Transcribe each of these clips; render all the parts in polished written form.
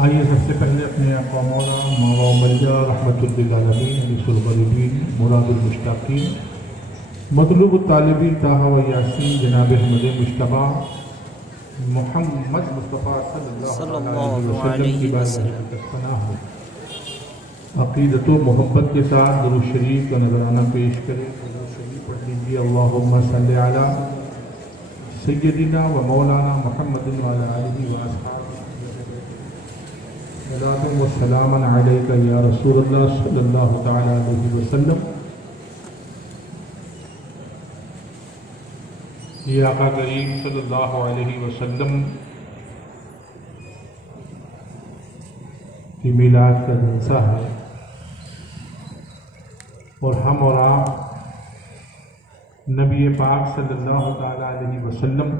آئیے سب سے پہلے اپنے آقا مولا مولا ملجا رحمۃ للعالمین انیس الغریبین مراد المشتاقین مطلوب الطالبین طٰہٰ و یاسین جناب احمد مجتبیٰ محمد مصطفیٰ صلی اللہ علیہ وسلم کی بارگاہ میں پناہ ہو، عقیدت و محبت کے ساتھ درود شریف کا نذرانہ پیش کریں۔ درود شریف پڑھ لیجیے۔ اللہم صلی علی سیدنا و مولانا محمد وعلی آلہ و اصحابہ صلاۃ و سلام علیک یا رسول اللہ صلی اللہ تعالی علیہ وسلم۔ یہ آقا کریم صلی اللہ علیہ وسلم کی میلاد کا جلسہ ہے، اور ہم اور آپ نبی پاک صلی اللہ تعالی علیہ وسلم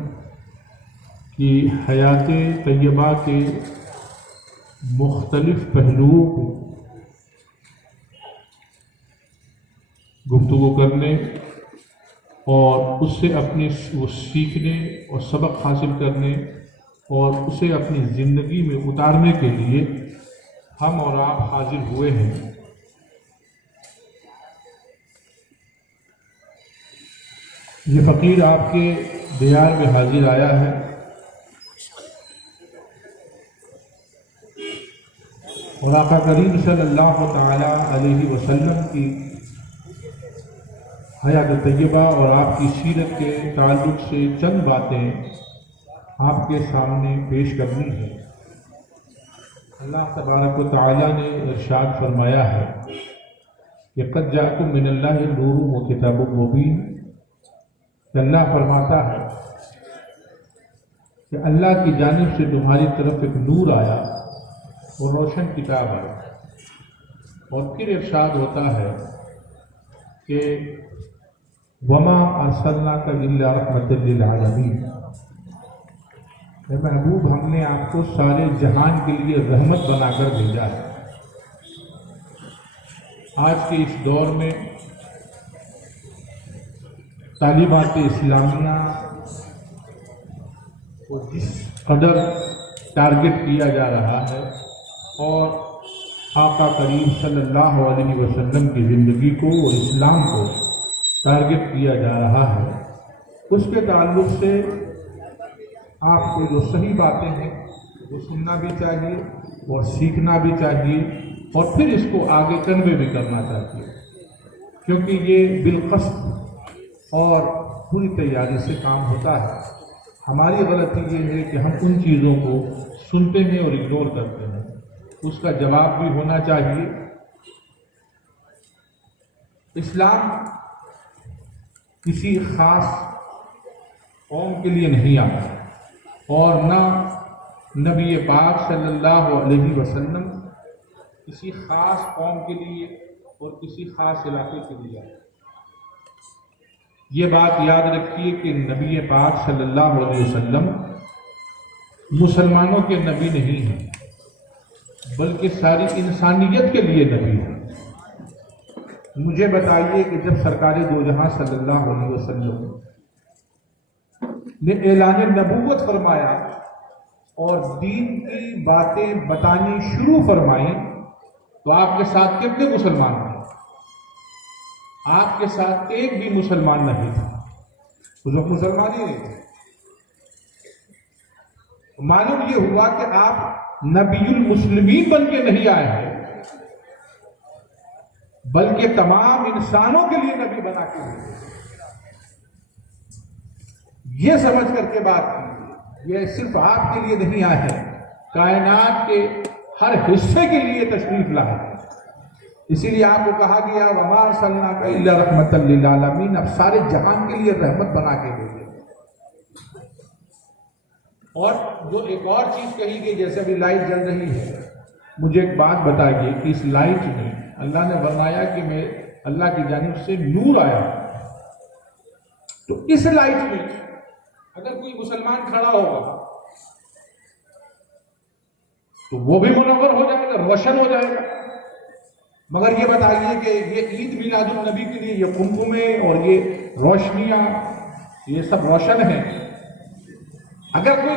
کی حیات طیبہ کے مختلف پہلوؤں کو گفتگو کرنے اور اس سے اپنے وہ سیکھنے اور سبق حاصل کرنے اور اسے اپنی زندگی میں اتارنے کے لیے ہم اور آپ حاضر ہوئے ہیں۔ یہ فقیر آپ کے دیار میں حاضر آیا ہے، اور آقا کریم صلی اللہ تعالی علیہ وسلم کی حیات طیبہ اور آپ کی سیرت کے تعلق سے چند باتیں آپ کے سامنے پیش کرنی ہے۔ اللہ تبارک و تعالی نے ارشاد فرمایا ہے کہ قد جاءکم من اللہ نور و کتاب مبین، کہ اللہ فرماتا ہے کہ اللہ کی جانب سے تمہاری طرف ایک نور آیا اور روشن کتاب ہے، اور پھر ارشاد ہوتا ہے کہ وما ارسلناک الا رحمۃ للعالمین، اے محبوب ہم نے آپ کو سارے جہان کے لیے رحمت بنا کر بھیجا ہے۔ آج کے اس دور میں تعلیمات اسلامیہ کو جس قدر ٹارگٹ کیا جا رہا ہے اور آقا کریم صلی اللہ علیہ وسلم کی زندگی کو اور اسلام کو ٹارگٹ کیا جا رہا ہے، اس کے تعلق سے آپ کو جو صحیح باتیں ہیں وہ سننا بھی چاہیے اور سیکھنا بھی چاہیے، اور پھر اس کو آگے کنوے بھی کرنا چاہیے، کیونکہ یہ بالقصد اور پوری تیاری سے کام ہوتا ہے۔ ہماری غلطی یہ ہے کہ ہم ان چیزوں کو سنتے ہیں اور اگنور کرتے ہیں، اس کا جواب بھی ہونا چاہیے۔ اسلام کسی خاص قوم کے لیے نہیں آتا، اور نہ نبی پاک صلی اللہ علیہ وسلم کسی خاص قوم کے لیے اور کسی خاص علاقے کے لیے آتا۔ یہ بات یاد رکھیے کہ نبی پاک صلی اللہ علیہ وسلم مسلمانوں کے نبی نہیں ہیں، بلکہ ساری انسانیت کے لیے نبی ہیں۔ مجھے بتائیے کہ جب سرکار دو جہاں صلی اللہ علیہ وسلم نے اعلان نبوت فرمایا اور دین کی باتیں بتانی شروع فرمائیں، تو آپ کے ساتھ کتنے مسلمان تھے؟ آپ کے ساتھ ایک بھی مسلمان نہیں تھا، اس وقت مسلمان ہی نہیں تھے۔ معلوم یہ ہوا کہ آپ نبی المسلمین بن کے نہیں آئے ہیں، بلکہ تمام انسانوں کے لیے نبی بنا کے ہوئے۔ یہ سمجھ کر کے بات کیجیے، یہ صرف آپ کے لیے نہیں آئے ہیں، کائنات کے ہر حصے کے لیے تشریف لائے۔ اسی لیے آپ کو کہا گیا وما ارسلناک الا رحمۃ للعالمین، اب سارے جہان کے لیے رحمت بنا کے بھیجے۔ اور جو ایک اور چیز کہی گئی، جیسے ابھی لائٹ جل رہی ہے، مجھے ایک بات بتائیے کہ اس لائٹ میں اللہ نے فرمایا کہ میں اللہ کی جانب سے نور آیا، تو اس لائٹ میں اگر کوئی مسلمان کھڑا ہوگا تو وہ بھی منور ہو جائے گا، روشن ہو جائے گا۔ مگر یہ بتائیے کہ یہ عید میلاد النبی کے لیے یہ قمقمے اور یہ روشنیاں یہ سب روشن ہیں، اگر کوئی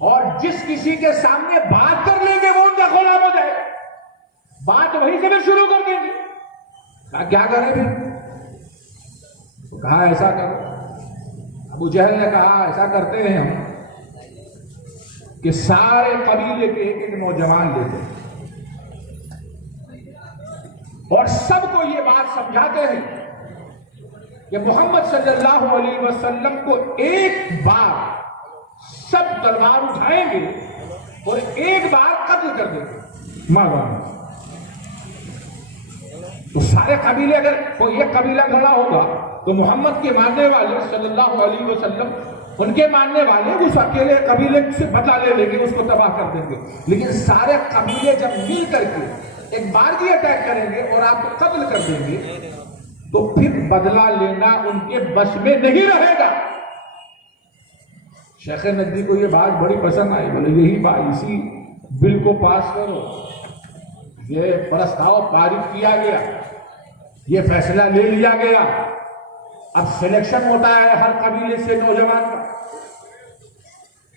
اور جس کسی کے سامنے بات کر لیں گے وہ ان کا غلام ہو جائے گا. بات وہیں سے بھی شروع کر دیں گے. کہا کیا کریں پھر؟ کہا ایسا کرو. ابو جہل نے کہا ایسا کرتے ہیں ہم کہ سارے قبیلے کے ایک ایک نوجوان لیتے ہیں اور سب کو یہ بات سمجھاتے ہیں کہ محمد صلی اللہ علیہ وسلم کو ایک بار سب تلوار اٹھائیں گے اور ایک بار قتل کر دیں گے ماروانا. تو سارے قبیلے اگر کوئی ایک قبیلہ کھڑا ہوگا تو محمد کے ماننے والے صلی اللہ علیہ وسلم ان کے ماننے والے اس اکیلے قبیلے سے بدلہ لے لیں گے, اس کو تباہ کر دیں گے. لیکن سارے قبیلے جب مل کر کے ایک بارگی اٹیک کریں گے اور آپ کو قتل کر دیں گے تو پھر بدلہ لینا ان کے بس میں نہیں رہے گا. شیخ ندوی کو یہ بات بڑی پسند آئی. بولے یہی بات, اسی بل کو پاس کرو. یہ پرستاؤ پارک کیا گیا, یہ فیصلہ لے لیا گیا. اب سلیکشن ہوتا ہے ہر قبیلے سے نوجوان کا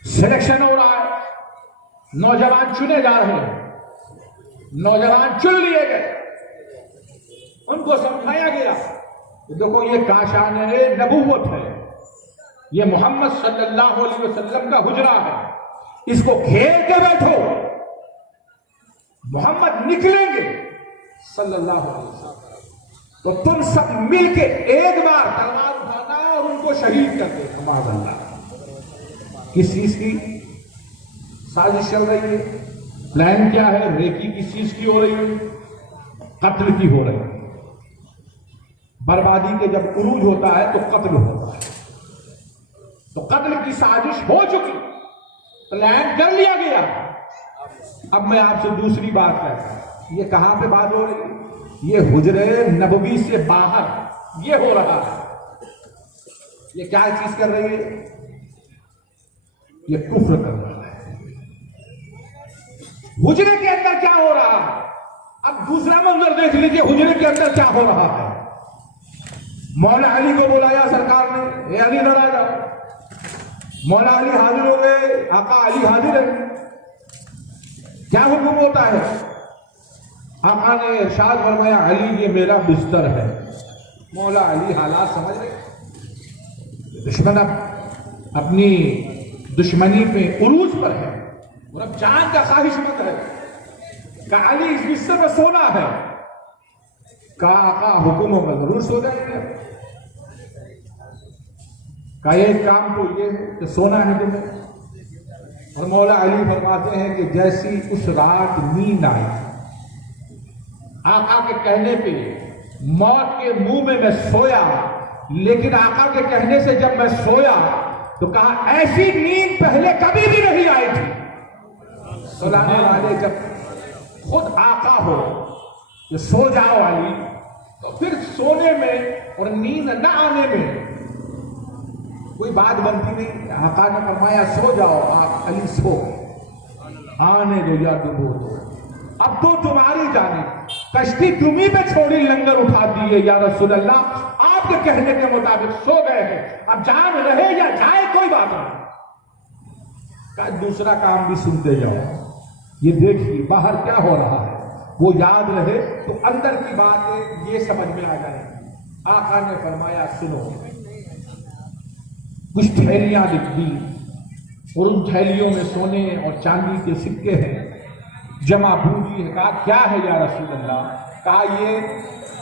سلیکشن ہو رہا ہے. نوجوان چنے جا رہے ہیں. نوجوان چن لیے گئے. ان کو سمجھایا گیا کہ دیکھو یہ کاشان نبوت ہے, یہ محمد صلی اللہ علیہ وسلم کا حجرہ ہے, اس کو گھیر کے بیٹھو. محمد نکلیں گے صلی اللہ علیہ وسلم تو تم سب مل کے ایک بار تلوار اٹھانا اور ان کو شہید کر دینا. معاذ اللہ. کس چیز کی سازش چل رہی ہے؟ پلان کیا ہے؟ ریکی کس چیز کی ہو رہی ہے؟ قتل کی ہو رہی ہے. بربادی کے جب عروج ہوتا ہے تو قتل ہوتا ہے. تو قتل کی سازش ہو چکی, پلان کر لیا گیا. اب میں آپ سے دوسری بات کہتا ہوں, یہ کہاں پہ بات ہو رہی ہے؟ یہ حجرے نبوی سے باہر یہ ہو رہا ہے. یہ کیا چیز کر رہی ہے؟ یہ کفر کر رہا ہے. حجرے کے اندر کیا ہو رہا ہے؟ اب دوسرا منظر دیکھ لیجیے حجرے کے اندر کیا ہو رہا ہے. مولا علی کو بلایا سرکار نے, اے علی ادھر آ جاؤ. مولا علی حاضر ہو گئے, آقا علی حاضر ہے. کیا حکم ہوتا ہے؟ آقا نے ارشاد فرمایا علی یہ میرا بستر ہے. مولا علی حالات سمجھ رہے, دشمن اپنی دشمنی پہ عروج پر ہے اور اب جان کا خواہش مند ہے. کہ علی اس بستر میں سونا ہے. کہا آقا حکم ہوگا ضرور سو جائیں گے. کہ ایک کام تو یہ ہے کہ سونا ہے تمہیں. اور مولا علی فرماتے ہیں کہ جیسی اس رات نیند آئی, آقا کے کہنے پہ موت کے منہ میں سویا, لیکن آقا کے کہنے سے جب میں سویا تو کہا ایسی نیند پہلے کبھی بھی نہیں آئی تھی. سلانے والے جب خود آقا ہو کہ سو جاؤ علی, تو پھر سونے میں اور نیند نہ آنے میں کوئی بات بنتی نہیں. آقا نے فرمایا سو جاؤ. آپ علی سو آنے دو یا ڈبو دو, اب تو تمہاری جانب کشتی تمہیں پہ چھوڑی, لنگر اٹھا دیے یا رسول اللہ. آپ کے کہنے کے مطابق سو گئے ہیں, اب جان رہے یا جائے کوئی بات نہیں. کہ دوسرا کام بھی سنتے جاؤ. یہ دیکھیے باہر کیا ہو رہا ہے, وہ یاد رہے تو اندر کی باتیں یہ سمجھ میں آ جائیں. آقا نے فرمایا سنو. کچھ تھیلیاں لکھ دی اور ان تھیلیوں میں سونے اور چاندی کے سکے ہیں, جمع پوری ہے. کہا کیا ہے یا رسول اللہ؟ کہا یہ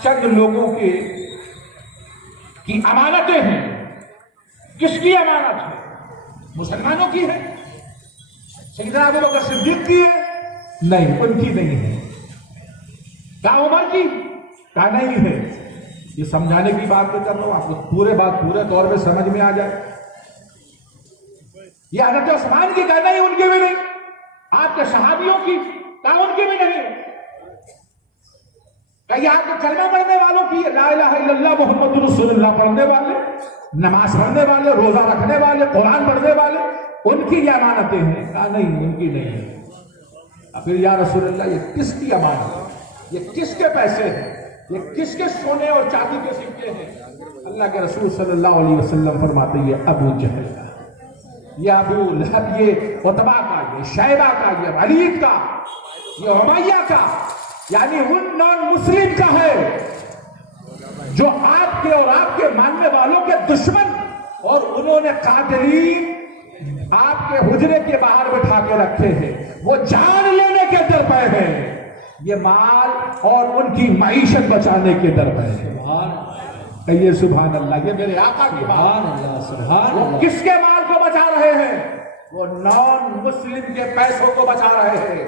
چند لوگوں کی امانتیں ہیں. کس کی امانت ہے؟ مسلمانوں کی ہے. سیدنا ابو بکر صدیق کی ہے؟ نہیں, ان کی نہیں ہے. کہا عمر کی؟ کہا نہیں ہے. یہ سمجھانے کی بات تو کر رہا ہوں, آپ کو پورے بات پورے طور پہ سمجھ میں آ جائے. یہ حضرت عثمان کی کہنا ہی ان کی بھی نہیں. آپ کے صحابیوں کی کہا ان کی بھی نہیں. کہ یہ آپ کے کلمہ پڑھنے والوں کی, لا الہ الا اللہ محمد رسول اللہ پڑھنے والے, نماز پڑھنے والے, روزہ رکھنے والے, قرآن پڑھنے والے, ان کی یہ امانتیں ہیں. کہا نہیں, ان کی نہیں ہے. پھر یا رسول اللہ یہ کس کی امانت ہے؟ یہ کس کے پیسے ہیں؟ یہ کس کے سونے اور چاندی کے سکے ہیں؟ اللہ کے رسول صلی اللہ علیہ وسلم فرماتے ہیں ابو جہل کا. یہ ابو لہب، یہ عتبہ کا، یہ شیبہ کا، یہ ولید کا، یہ امیہ کا، یعنی ان نان مسلم کا ہے جو آپ کے اور آپ کے ماننے والوں کے دشمن، اور انہوں نے قاتلین آپ کے حجرے کے باہر بٹھا کے رکھے ہیں، وہ جان لینے کے در پہ ہیں، یہ مال اور ان کی معیشت بچانے کے در پہ ہے۔ کہیے سبحان اللہ، یہ میرے آقا کی بات۔ وہ کس کے مال کو بچا رہے ہیں؟ وہ نان مسلم کے پیسوں کو بچا رہے ہیں۔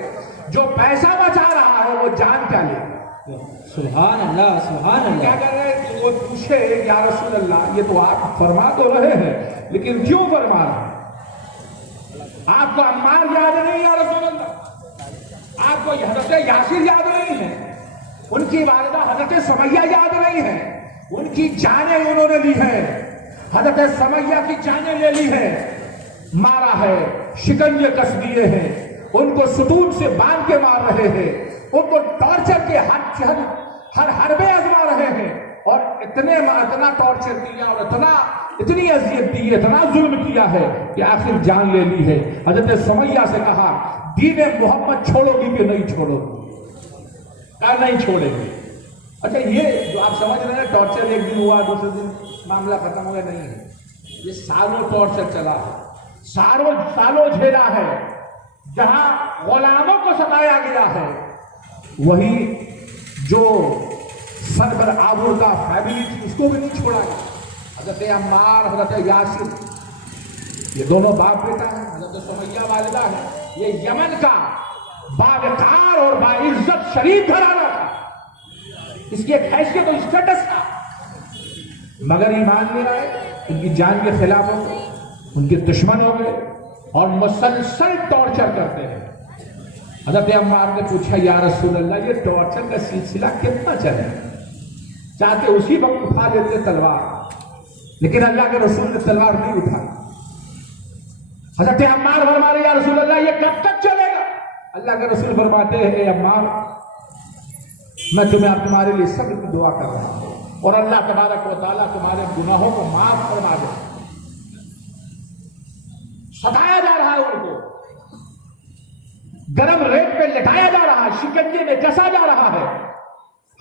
جو پیسہ بچا رہا ہے وہ جان کیا لے گا؟ سبحان اللہ، سبحان اللہ۔ کیا کر رہے ہیں؟ وہ پوچھے یا رسول اللہ، یہ تو آپ فرما تو رہے ہیں لیکن کیوں فرما رہے ہیں؟ آپ کو عمار یاد نہیں یا رسول اللہ؟ آپ کو حضرت یاسر یاد نہیں ہے؟ ان کی والدہ حضرت سمیہ یاد نہیں ہے؟ ان کی جانیں انہوں نے لی ہے، حضرت سمیہ کی جانیں لے لی ہے، مارا ہے، شکنجے کس دیے ہیں، ان کو ستون سے باندھ کے مار رہے ہیں، ان کو ٹارچر کے ہر حربے آزما رہے ہیں، اور اتنا ٹارچر کیا اور اتنی اذیت دی، اتنا ظلم کیا ہے کہ آخر جان لے لی ہے۔ حضرت سمیہ سے کہا دین محمد چھوڑو گی کہ نہیں چھوڑو گی؟ کہا نہیں چھوڑے گی۔ اچھا، یہ جو آپ سمجھ رہے ہیں ٹارچر ایک دن ہوا دوسرے دن معاملہ ختم ہو گیا، نہیں ہے، یہ سالوں ٹارچر چلا ہے، سالوں جھیلا ہے۔ جہاں غلاموں کو ستایا گیا ہے، وہی جو سربر آبردہ فیملی تھی اس کو بھی نہیں چھوڑا گیا۔ حضرت عمار، حضرت یاسر، یہ دونوں باپ بیٹا ہیں، حضرت سمیہ والدہ ہے، یہ یمن کا باوقار اور باعزت شریف گھرانہ تھا، اس کی ایک حیثیت اور اسٹیٹس تھا، مگر ایمان لے رہے، ان کی جان کے خلاف ہو گئے، ان کے دشمن ہو گئے اور مسلسل ٹارچر کرتے ہیں۔ حضرت عمار نے پوچھا یا رسول اللہ، یہ ٹارچر کا سلسلہ کتنا چلے؟ چاہتے اسی وقت اٹھا لیتے تلوار، لیکن اللہ کے رسول نے تلوار نہیں اٹھائی۔ حضرت عمار فرما رہے یا رسول اللہ، یہ کب تک چلے گا؟ اللہ کے رسول فرماتے ہیں اے عمار، میں تمہارے لیے صبر کی دعا کر رہا ہوں، اور اللہ تبارک و تعالیٰ تمہارے گناہوں کو معاف فرما دے۔ ستایا جا رہا ہے، ان کو گرم ریت پہ لٹایا جا رہا ہے، شکنجے میں کسا جا رہا ہے۔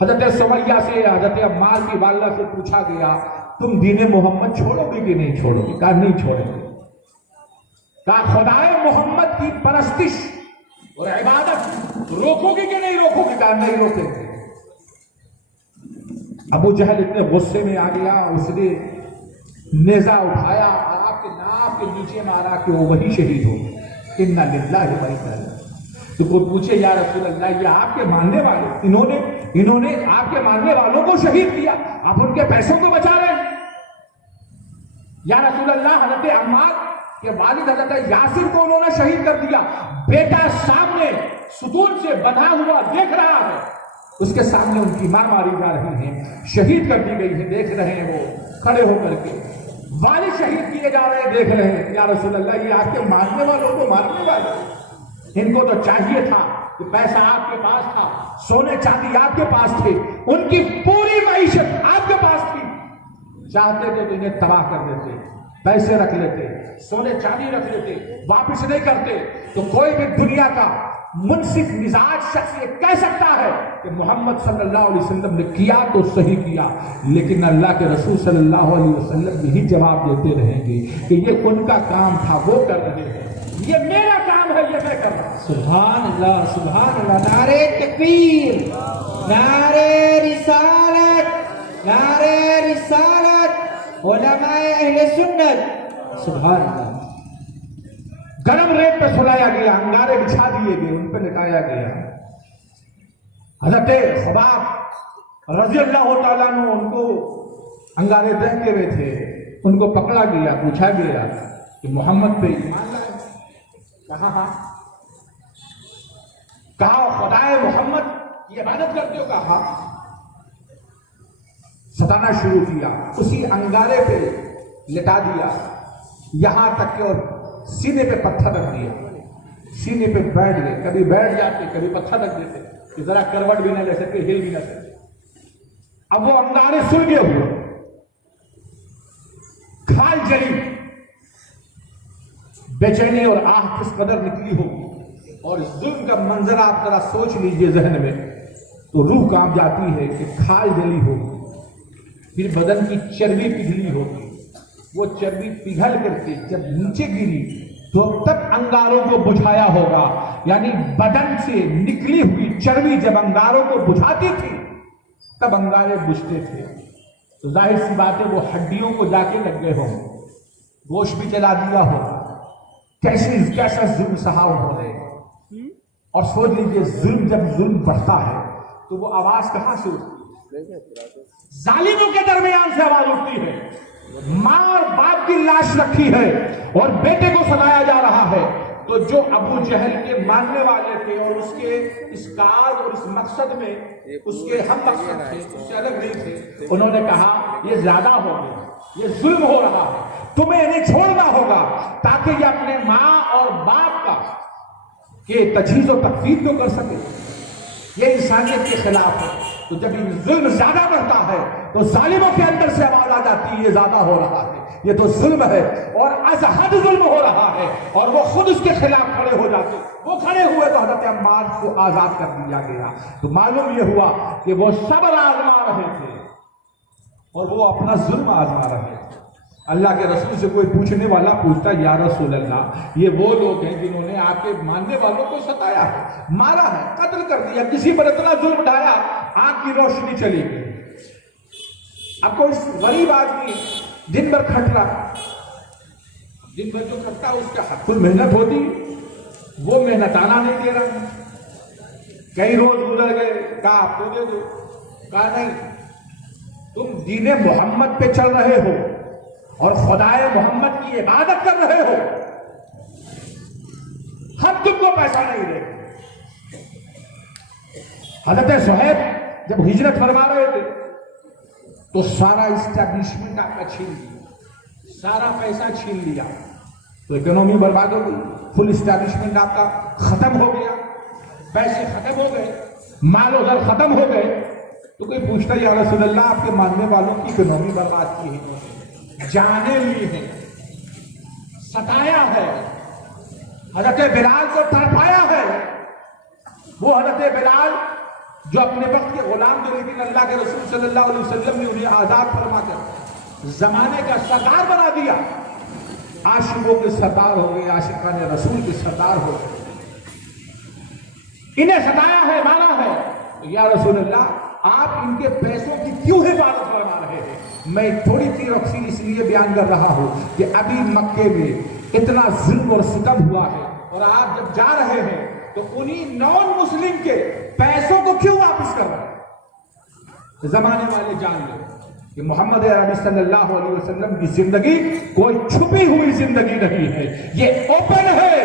حضرت سمیہ سے، حضرت عمار کی والدہ سے پوچھا گیا تم دین محمد چھوڑو گے کہ نہیں چھوڑو گے؟ کہا نہیں چھوڑیں گے۔ کہا خدائے محمد کی پرستش اور عبادت روکو گے کہ نہیں روکو گے؟ کہا نہیں روکیں گے۔ ابو جہل اتنے غصے میں آ گیا، اس نے نیزہ اٹھایا اور آپ کے ناف کے نیچے مارا کہ وہ وہی شہید ہو گئے۔ انا للہ و انا الیہ۔ تو کوئی پوچھے یا رسول اللہ، یہ آپ کے ماننے والے، انہوں نے آپ کے ماننے والوں کو شہید کیا، آپ ان کے پیسوں کو بچا رہے ہیں؟ یا رسول اللہ، حضرت عمار کے والد حضرت یاسر کو انہوں نے شہید کر دیا، بیٹا سامنے ستون سے بندھا ہوا دیکھ رہا ہے، اس کے سامنے ان کی ماں ماری جا رہی ہیں، شہید کر دی گئی ہے، دیکھ رہے ہیں وہ کھڑے ہو کر کے، والد شہید کیے جا رہے ہیں، دیکھ رہے ہیں۔ یا رسول اللہ، یہ آپ کے ماننے والوں کو مارنے والا، ان کو تو چاہیے تھا کہ پیسہ آپ کے پاس تھا، سونے چاندی آپ کے پاس تھے، ان کی پوری معیشت آپ کے پاس تھی، چاہتے تھے تو انہیں تباہ کر دیتے، پیسے رکھ لیتے، سونے چاندی رکھ لیتے، واپس نہیں کرتے۔ تو کوئی بھی دنیا کا منصف مزاج شخص یہ کہہ سکتا ہے کہ محمد صلی اللہ علیہ وسلم نے کیا تو صحیح کیا، لیکن اللہ کے رسول صلی اللہ علیہ وسلم یہی جواب دیتے رہیں گے کہ یہ ان کا کام تھا، وہ کر رہے ہیں، یہ میرا کام ہے، یہ میں کر رہا ہوں۔ سبحان اللہ، سبحان اللہ۔ نعرہ تکبیر، نعرہ رسالت، نعرہ رسالت، علماء اہل سنت، سبحان اللہ۔ گرم ریت پہ سلایا گیا، انگارے بچھا دیے گئے، ان پہ لٹایا گیا۔ حضرت خباب رضی اللہ تعالیٰ عنہ، ان کو انگارے دہتے ہوئے تھے، ان کو پکڑا گیا، پوچھا گیا کہ محمد پہ ایمان لائے؟ کہا ہاں۔ کہا خدائے محمد کی عبادت کرتے ہو؟ کہا ہاں۔ ستانا شروع کیا، اسی انگارے پہ لٹا دیا، یہاں تک کہ اور سینے پہ پتھر رکھ دیا، سینے پہ بیٹھ گئے، کبھی بیٹھ جاتے، کبھی پتھر رکھ دیتے کہ ذرا کروٹ بھی نہ لے سکے، ہل بھی نہ سکے۔ اب وہ انگارے سلگے ہوئے، کھال جلی، بے چینی اور آہ کس قدر نکلی ہوگی، اور اس ظلم کا منظر آپ ذرا سوچ لیجئے ذہن میں، تو روح کانپ جاتی ہے کہ کھال جلی ہوگی، پھر بدن کی چربی پگھلی ہوگی، وہ چربی پگھل کر کے جب نیچے گری تو تب انگاروں کو بجھایا ہوگا، یعنی بدن سے نکلی ہوئی چربی جب انگاروں کو بجھاتی تھی تب انگارے بجھتے تھے، تو ظاہر سی بات ہے وہ ہڈیوں کو جا کے لگ گئے ہوں، گوشت بھی جلا دیا ہوگا، کیسا ظلم سہا انہوں نے۔ اور سوچ لیجیے ظلم جب ظلم بڑھتا ہے تو وہ آواز کہاں سے اٹھتی ہے؟ ظالموں کے درمیان سے آواز اٹھتی ہے۔ ماں اور باپ کی لاش رکھی ہے اور بیٹے کو سلایا جا رہا ہے، تو جو ابو جہل کے ماننے والے تھے اور اس کے اس کاج اور اس مقصد میں اس کے ہم مقصد تھے، اس سے الگ نہیں تھے، انہوں نے کہا یہ زیادہ ہو گیا، یہ ظلم ہو رہا ہے، تمہیں انہیں چھوڑنا ہوگا تاکہ یہ اپنے ماں اور باپ کا کہ تجہیز و تکفیر تو کر سکے، یہ انسانیت کے خلاف ہے۔ تو جب یہ ظلم زیادہ بڑھتا ہے تو ظالموں کے اندر سے آواز آ جاتی ہے یہ زیادہ ہو رہا ہے، یہ تو ظلم ہے اور از حد ظلم ہو رہا ہے، اور وہ خود اس کے خلاف کھڑے ہو جاتے، وہ کھڑے ہوئے تو حضرت عمار کو آزاد کر دیا گیا۔ تو معلوم یہ ہوا کہ وہ صبر آزما رہے تھے اور وہ اپنا ظلم آزما رہے تھے۔ اللہ کے رسول سے کوئی پوچھنے والا پوچھتا یا رسول اللہ، یہ وہ لوگ ہیں جنہوں نے آپ کے ماننے والوں کو ستایا ہے، مارا ہے، قتل کر دیا، کسی پر اتنا ظلم ڈھایا آنکھ کی روشنی چلی گئی۔ اب کوئی غریب آدمی دن بھر کھٹ رہا، دن بھر جو کھٹتا اس کا حق محنت ہوتی، وہ محنتانہ نہیں دے رہا، کئی روز گزر گئے، کہا آپ کو دے دو، کہا نہیں، تم دین محمد پہ چل رہے ہو اور خدائے محمد کی عبادت کر رہے ہو، ہم تم کو پیسہ نہیں دیں گے۔ حضرت صہیب جب ہجرت فرما رہے تھے تو سارا اسٹیبلشمنٹ آپ کا چھین لیا، سارا پیسہ چھین لیا، تو اکنومی برباد ہو گئی، فل اسٹیبلشمنٹ آپ کا ختم ہو گیا، پیسے ختم ہو گئے، مال و زر ختم ہو گئے۔ تو کوئی پوچھتا یا رسول اللہ آپ کے ماننے والوں کی اکنومی برباد کی ہے، جانیں لی ہیں، ستایا ہے، حضرت بلال کو تڑپایا ہے، وہ حضرت بلال جو اپنے وقت کے غلام تھے لیکن اللہ کے رسول صلی اللہ علیہ وسلم نے انہیں آزاد فرما کر زمانے کا سردار بنا دیا، عاشقوں کے سردار ہو گئے، عاشقان رسول کے سردار ہو گئے، انہیں ستایا ہے، مارا ہے۔ تو یا رسول اللہ آپ ان کے پیسوں کی کیوں حفاظت فرما رہے ہیں؟ میں تھوڑی سی تفصیل اس لیے بیان کر رہا ہوں کہ ابھی مکے میں اتنا ظلم اور ستم ہوا ہے، اور آپ جب جا رہے ہیں تو انہی نان مسلم کے پیسوں کو کیوں واپس کر رہے ہیں؟ زمانے والے جان لیں کہ محمد عربی صلی اللہ علیہ وسلم کی زندگی کوئی چھپی ہوئی زندگی نہیں ہے، یہ اوپن ہے،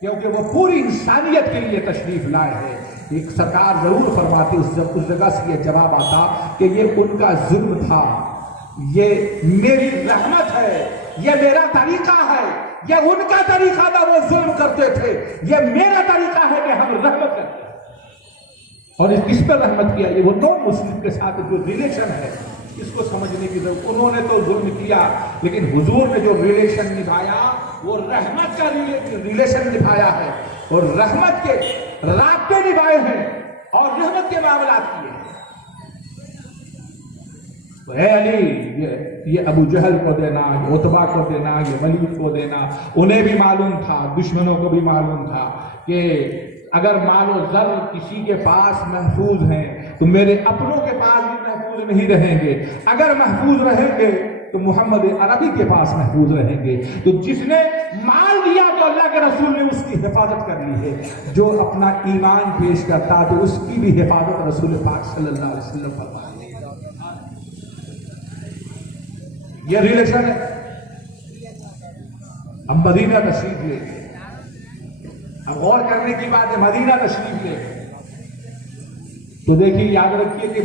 کیونکہ وہ پوری انسانیت کے لیے تشریف لائے ہیں۔ ایک سرکار ضرور فرماتے اس جگہ سے یہ جواب آتا کہ یہ ان کا ظلم تھا، یہ میری رحمت ہے، یہ میرا طریقہ ہے، یہ ان کا طریقہ تھا، وہ ظلم کرتے تھے، یہ میرا طریقہ ہے کہ ہم رحمت کرتے ہیں۔ اور کس پر رحمت کیا؟ یہ وہ نان مسلم کے ساتھ جو ریلیشن ہے اس کو سمجھنے کی ضرورت۔ انہوں نے تو ظلم کیا لیکن حضور نے جو ریلیشن نبھایا وہ رحمت کا ریلیشن نبھایا ہے، اور رحمت کے رابطے نبھائے ہیں اور رحمت کے معاملات کیے ہیں۔ تو اے علی، یہ ابو جہل کو دینا، یہ عتبہ کو دینا، یہ ولید کو دینا، انہیں بھی معلوم تھا، دشمنوں کو بھی معلوم تھا کہ اگر مال و زر کسی کے پاس محفوظ ہیں تو میرے اپنوں کے پاس بھی محفوظ نہیں رہیں گے، اگر محفوظ رہیں گے تو محمد عربی کے پاس محفوظ رہیں گے۔ تو جس نے مال دیا تو اللہ کے رسول نے اس کی حفاظت کر لی ہے، جو اپنا ایمان پیش کرتا تو اس کی بھی حفاظت رسول پاک صلی اللہ علیہ وسلم فرماتے۔ یہ ریلیشن ہے۔ ہم مدینہ تشریف لے گئے، اب غور کرنے کی بات ہے، مدینہ تشریف لے گئے تو دیکھیے، یاد رکھیے کہ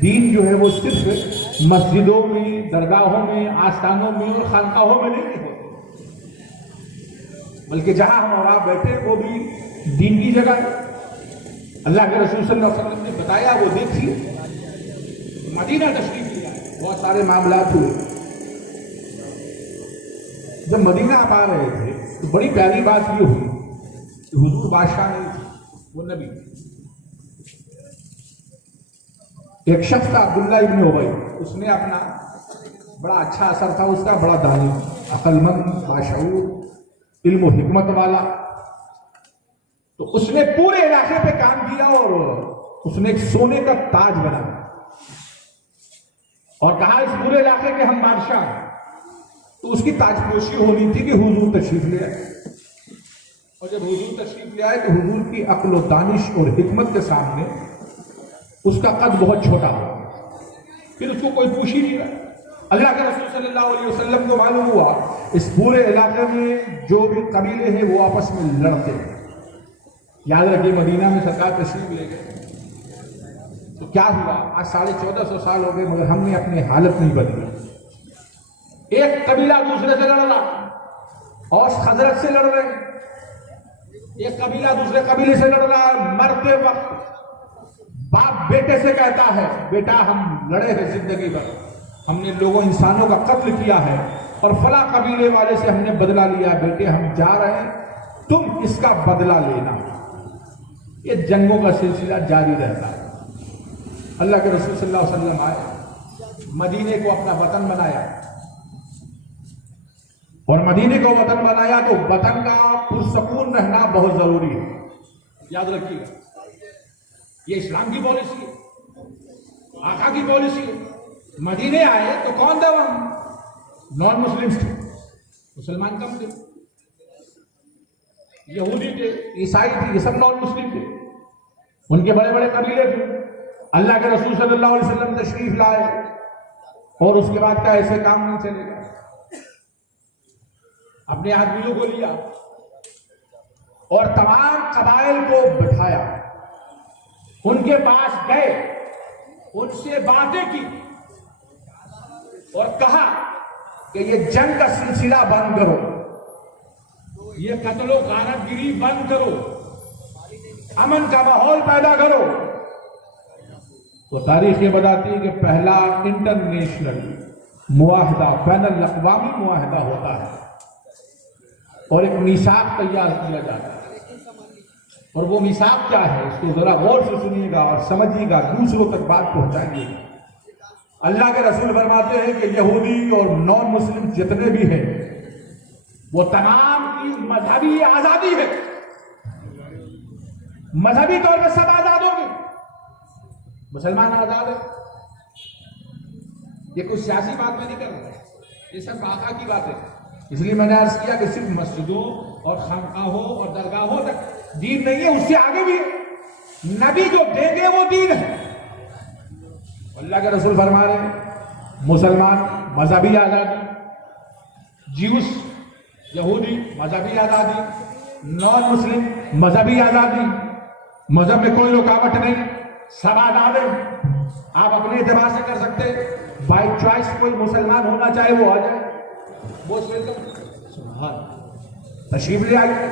دین جو ہے وہ صرف مسجدوں میں، درگاہوں میں، آستانوں میں اور خانقاہوں میں نہیں ہوتے، بلکہ جہاں ہم اور آپ بیٹھے وہ بھی دین کی جگہ ہے۔ اللہ کے رسول صلی اللہ علیہ وسلم نے بتایا، وہ دیکھیے مدینہ تشریف لیا، بہت سارے معاملات ہوئے۔ جب مدینہ آپ آ رہے تھے تو بڑی پیاری بات یہ ہوئی کہ حضور بادشاہ نہیں تھے، وہ نبی۔ ایک شخص تھا عبداللہ ابن ابی، اس نے اپنا بڑا اچھا اثر تھا اس کا، بڑا دانی، عقل مند، باشعور، علم و حکمت والا۔ تو اس نے پورے علاقے پہ کام کیا اور اس نے ایک سونے کا تاج بنایا اور کہا اس پورے علاقے کے ہم بادشاہ ہیں۔ تو اس کی تاج پوشی ہونی تھی کہ حضور تشریف لے آئے، اور جب حضور تشریف لے آئے تو حضور کی عقل و دانش اور حکمت کے سامنے اس کا قد بہت چھوٹا ہوا، پھر اس کو کوئی پوچھ ہی نہیں رہا۔ اللہ کے رسول صلی اللہ علیہ وسلم کو معلوم ہوا اس پورے علاقے میں جو بھی قبیلے ہیں وہ آپس میں لڑتے ہیں۔ یاد رکھیے مدینہ میں سرکار تشریف لے گئے تو کیا ہوا، آج 1450 سال ہو گئے مگر ہم نے اپنی حالت نہیں بدلی۔ ایک قبیلہ دوسرے سے لڑ رہا، اوس خزرج سے لڑ رہے، ایک قبیلہ دوسرے قبیلے سے لڑ رہا، مرتے وقت باپ بیٹے سے کہتا ہے بیٹا ہم لڑے ہیں زندگی بھر، ہم نے لوگوں انسانوں کا قتل کیا ہے اور فلاں قبیلے والے سے ہم نے بدلہ لیا، بیٹے ہم جا رہے ہیں تم اس کا بدلہ لینا۔ یہ جنگوں کا سلسلہ جاری رہتا ہے۔ اللہ کے رسول صلی اللہ علیہ وسلم آئے، مدینے کو اپنا وطن بنایا، اور مدینے کو وطن بنایا تو وطن کا پرسکون رہنا بہت ضروری ہے، یاد رکھیے گا۔ یہ اسلام کی پالیسی ہے، آقا کی پالیسی ہے۔ مدینے آئے تو کون تھا وہاں؟ نان مسلمس تھے، مسلمان کم تھے، یہودی تھے، عیسائی تھے، یہ سب نان مسلم تھے، ان کے بڑے بڑے قبیلے تھے۔ اللہ کے رسول صلی اللہ علیہ وسلم تشریف لائے اور اس کے بعد کا ایسے کام نہیں چلے گا، اپنے آدمیوں کو لیا اور تمام قبائل کو بٹھایا، ان کے پاس گئے، ان سے باتیں کی اور کہا کہ یہ جنگ کا سلسلہ بند کرو، یہ قتل و غارت گیری بند کرو، امن کا ماحول پیدا کرو۔ تو تاریخ یہ بتاتی ہے کہ پہلا انٹرنیشنل معاہدہ، بین الاقوامی معاہدہ ہوتا ہے اور ایک میثاق تیار کیا جاتا ہے، اور وہ میثاق کیا ہے اس کو ذرا غور سے سنیے گا اور سمجھیے گا، دوسروں تک بات پہنچائیے گا۔ اللہ کے رسول فرماتے ہیں کہ یہودی اور نان مسلم جتنے بھی ہیں وہ تمام کی مذہبی آزادی ہے، مذہبی طور پہ سب آزاد ہوں گے، مسلمان آزاد ہے۔ یہ کوئی سیاسی بات میں نہیں کر رہا، یہ سب آقا کی بات ہے۔ اس لیے میں نے عرض کیا کہ صرف مسجدوں اور خانقاہوں اور درگاہوں تک دین نہیں ہے، اس سے آگے بھی ہے، نبی جو دیں گے وہ دین ہے۔ اللہ کے رسول فرما رہے ہیں مسلمان مذہبی آزادی، جیوس یہودی مذہبی آزادی، نان مسلم مذہبی آزادی، مذہب میں کوئی رکاوٹ نہیں، سب آزاد ہیں، آپ اپنے اعتبار سے کر سکتے، بائی چوائس کوئی مسلمان ہونا چاہے وہ آ جائے، موسٹ ویلکم، تشریف لے آئیے،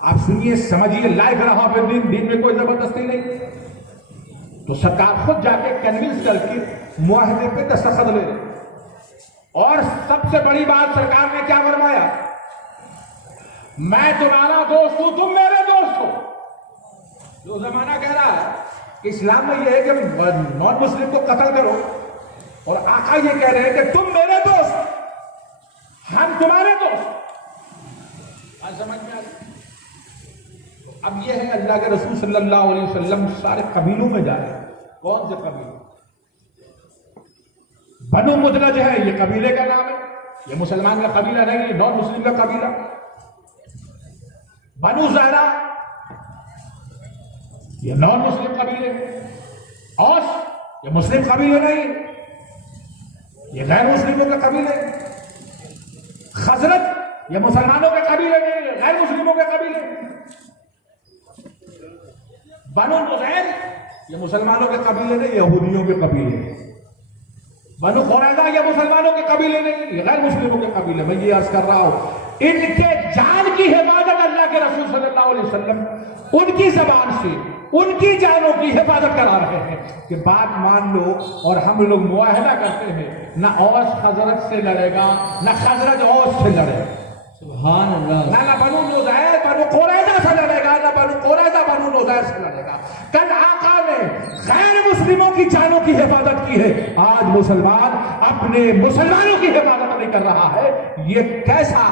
آپ سنیے سمجھیے، لائف رہا پھر دین میں کوئی زبردستی نہیں۔ تو سرکار خود جا کے کنونس کر کے معاہدے پہ دستخط لے، اور سب سے بڑی بات سرکار نے کیا فرمایا، میں تمہارا دوست ہوں، تم میرے دوست ہو۔ جو زمانہ کہہ رہا ہے کہ اسلام میں یہ ہے کہ نان مسلم کو قتل کرو، اور آقا یہ کہہ رہے ہیں کہ تم میرے دوست، ہم تمہارے دوست، آج سمجھ میں آ گئی۔ اب یہ ہے اللہ کے رسول صلی اللہ علیہ وسلم سارے قبیلوں میں جا رہے ہیں۔ کون سے قبیلے؟ بنو مدلج ہے، یہ قبیلے کا نام ہے، یہ مسلمان کا قبیلہ نہیں، یہ نان مسلم کا قبیلہ۔ بنو زہرا یہ نان مسلم قبیلے، اوس یہ مسلم قبیلے نہیں، یہ غیر مسلموں کے قبیلے، خزرج یہ مسلمانوں کے قبیلے نہیں، غیر مسلموں کے قبیلے، بنو نذیر یہ مسلمانوں کے قبیلے نہیں، یہودیوں کے قبیلے، بنو قریظہ یہ مسلمانوں کے قبیلے نہیں، یہ غیر مسلموں کے قبیلے۔ میں یہ عرض کر رہا ہوں ان کے جان کی حفاظت اللہ کے رسول صلی اللہ علیہ وسلم ان کی زبان سے ان کی جانوں کی حفاظت کرا رہے ہیں کہ بات مان لو، اور ہم لوگ معاہدہ کرتے ہیں نہ اوس خزرج سے لڑے گا، نہ خزرج اوس سے لڑے گا، سبحان اللہ. نہ بنو نزیر بنو قریظہ سے لڑے گا، نہ بنو قریظہ بنو نزیر سے لڑے گا. کل آقا نے غیر مسلموں کی جانوں کی حفاظت کی ہے، آج مسلمان اپنے مسلمانوں کی حفاظت نہیں کر رہا ہے. یہ کیسا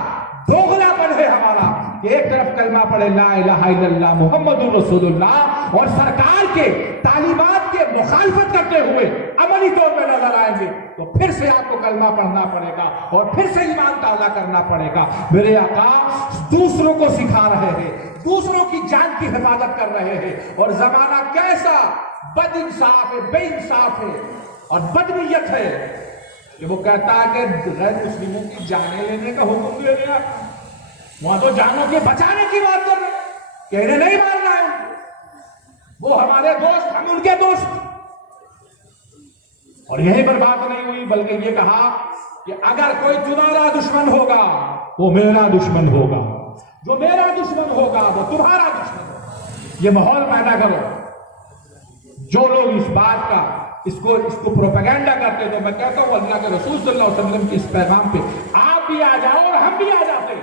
دوغلا پن ہے ہمارا کہ ایک طرف کلمہ پڑھے لا الہ الا اللہ محمد رسول اللہ اور سرکار کے تعلیمات کے مخالفت کرتے ہوئے عملی طور پہ نظر آئیں گے تو پھر سے آپ کو کلمہ پڑھنا پڑے گا اور پھر سے ایمان تازہ کرنا پڑے گا. میرے آقا دوسروں کو سکھا رہے ہیں، دوسروں کی جان کی حفاظت کر رہے ہیں، اور زمانہ کیسا بد انصاف ہے، بے انصاف ہے اور بدنیت ہے کہ وہ کہتا ہے کہ غیر مسلموں کی جانیں لینے کا حکم دے رہے ہیں. وہاں تو جانوں کے بچانے کی بات کر رہے ہیں کہ انہیں نہیں مارنا ہے، وہ ہمارے دوست، ہم ان کے دوست. اور یہیں پر بات نہیں ہوئی بلکہ یہ کہا کہ اگر کوئی تمہارا دشمن ہوگا وہ میرا دشمن ہوگا، جو میرا دشمن ہوگا وہ تمہارا دشمن ہوگا. یہ ماحول پیدا کرو. جو لوگ اس بات کا اس کو پروپیگنڈا کرتے تو میں کہتا ہوں اللہ کے رسول صلی اللہ علیہ وسلم کے اس پیغام پہ آپ بھی آ جاؤ اور ہم بھی آ جاتے.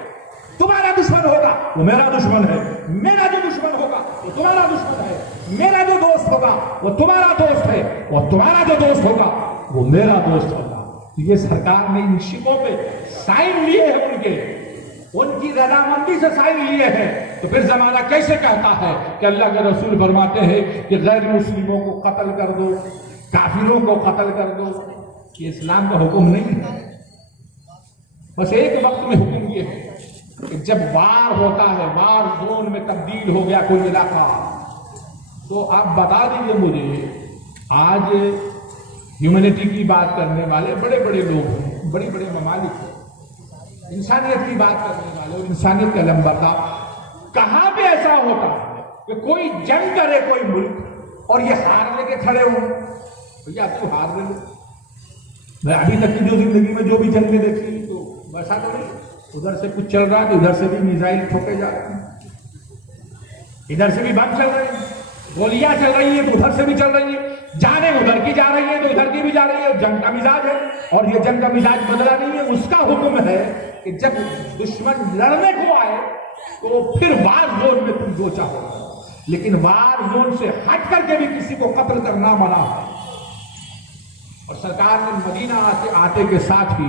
تمہارا دشمن ہوگا وہ میرا دشمن ہے، میرا جو دشمن ہوگا وہ تمہارا دشمن ہے، میرا جو دوست ہوگا وہ تمہارا دوست ہے، اور تمہارا جو دوست ہوگا وہ میرا دوست ہوگا. یہ سرکار نے ان شکوں پہ سائن لیے ہیں، ان کی رضامندی سے سائن لیے ہیں. تو پھر زمانہ کیسے کہتا ہے کہ اللہ کے رسول فرماتے ہیں کہ غیر مسلموں کو قتل کر دو، کافروں کو قتل کر دو؟ یہ اسلام کا حکم نہیں ہے. بس ایک وقت میں حکم یہ ہے کہ جب وار ہوتا ہے، وار زون میں تبدیل ہو گیا کوئی علاقہ، تو آپ بتا دیجئے مجھے. آج ہیومینٹی کی بات کرنے والے بڑے بڑے لوگ ہیں، بڑے بڑے ممالک ہیں، انسانیت کی بات کرنے والے اور انسانیت کا لمبا کہاں پہ ایسا ہوتا ہے کہ کوئی جنگ کرے کوئی ملک اور یہ ہار لے کے کھڑے ہوں؟ بھیا تو ہار لے لو. میں ابھی تک کی جو زندگی میں جو بھی جنگیں دیکھی تو ویسا تو نہیں. ادھر سے کچھ چل رہا ہے تو ادھر سے بھی میزائل ٹھوکے جا رہے ہیں، ادھر سے بھی بم چل رہے ہیں، گولیاں چل رہی ہیں تو ادھر سے بھی چل رہی ہیں، جانیں ادھر کی جا رہی ہیں تو ادھر کی بھی جا رہی ہے. جنگ کا مزاج ہے اور یہ جنگ کا مزاج بدلا نہیں ہے. اس کا حکم ہے کہ جب دشمن لڑنے کو آئے تو پھر وار زون میں تم جو چاہو، لیکن وار زون سے ہٹ کر کے بھی کسی کو قتل کرنا منع ہے. اور سرکار نے مدینہ آتے کے ساتھ ہی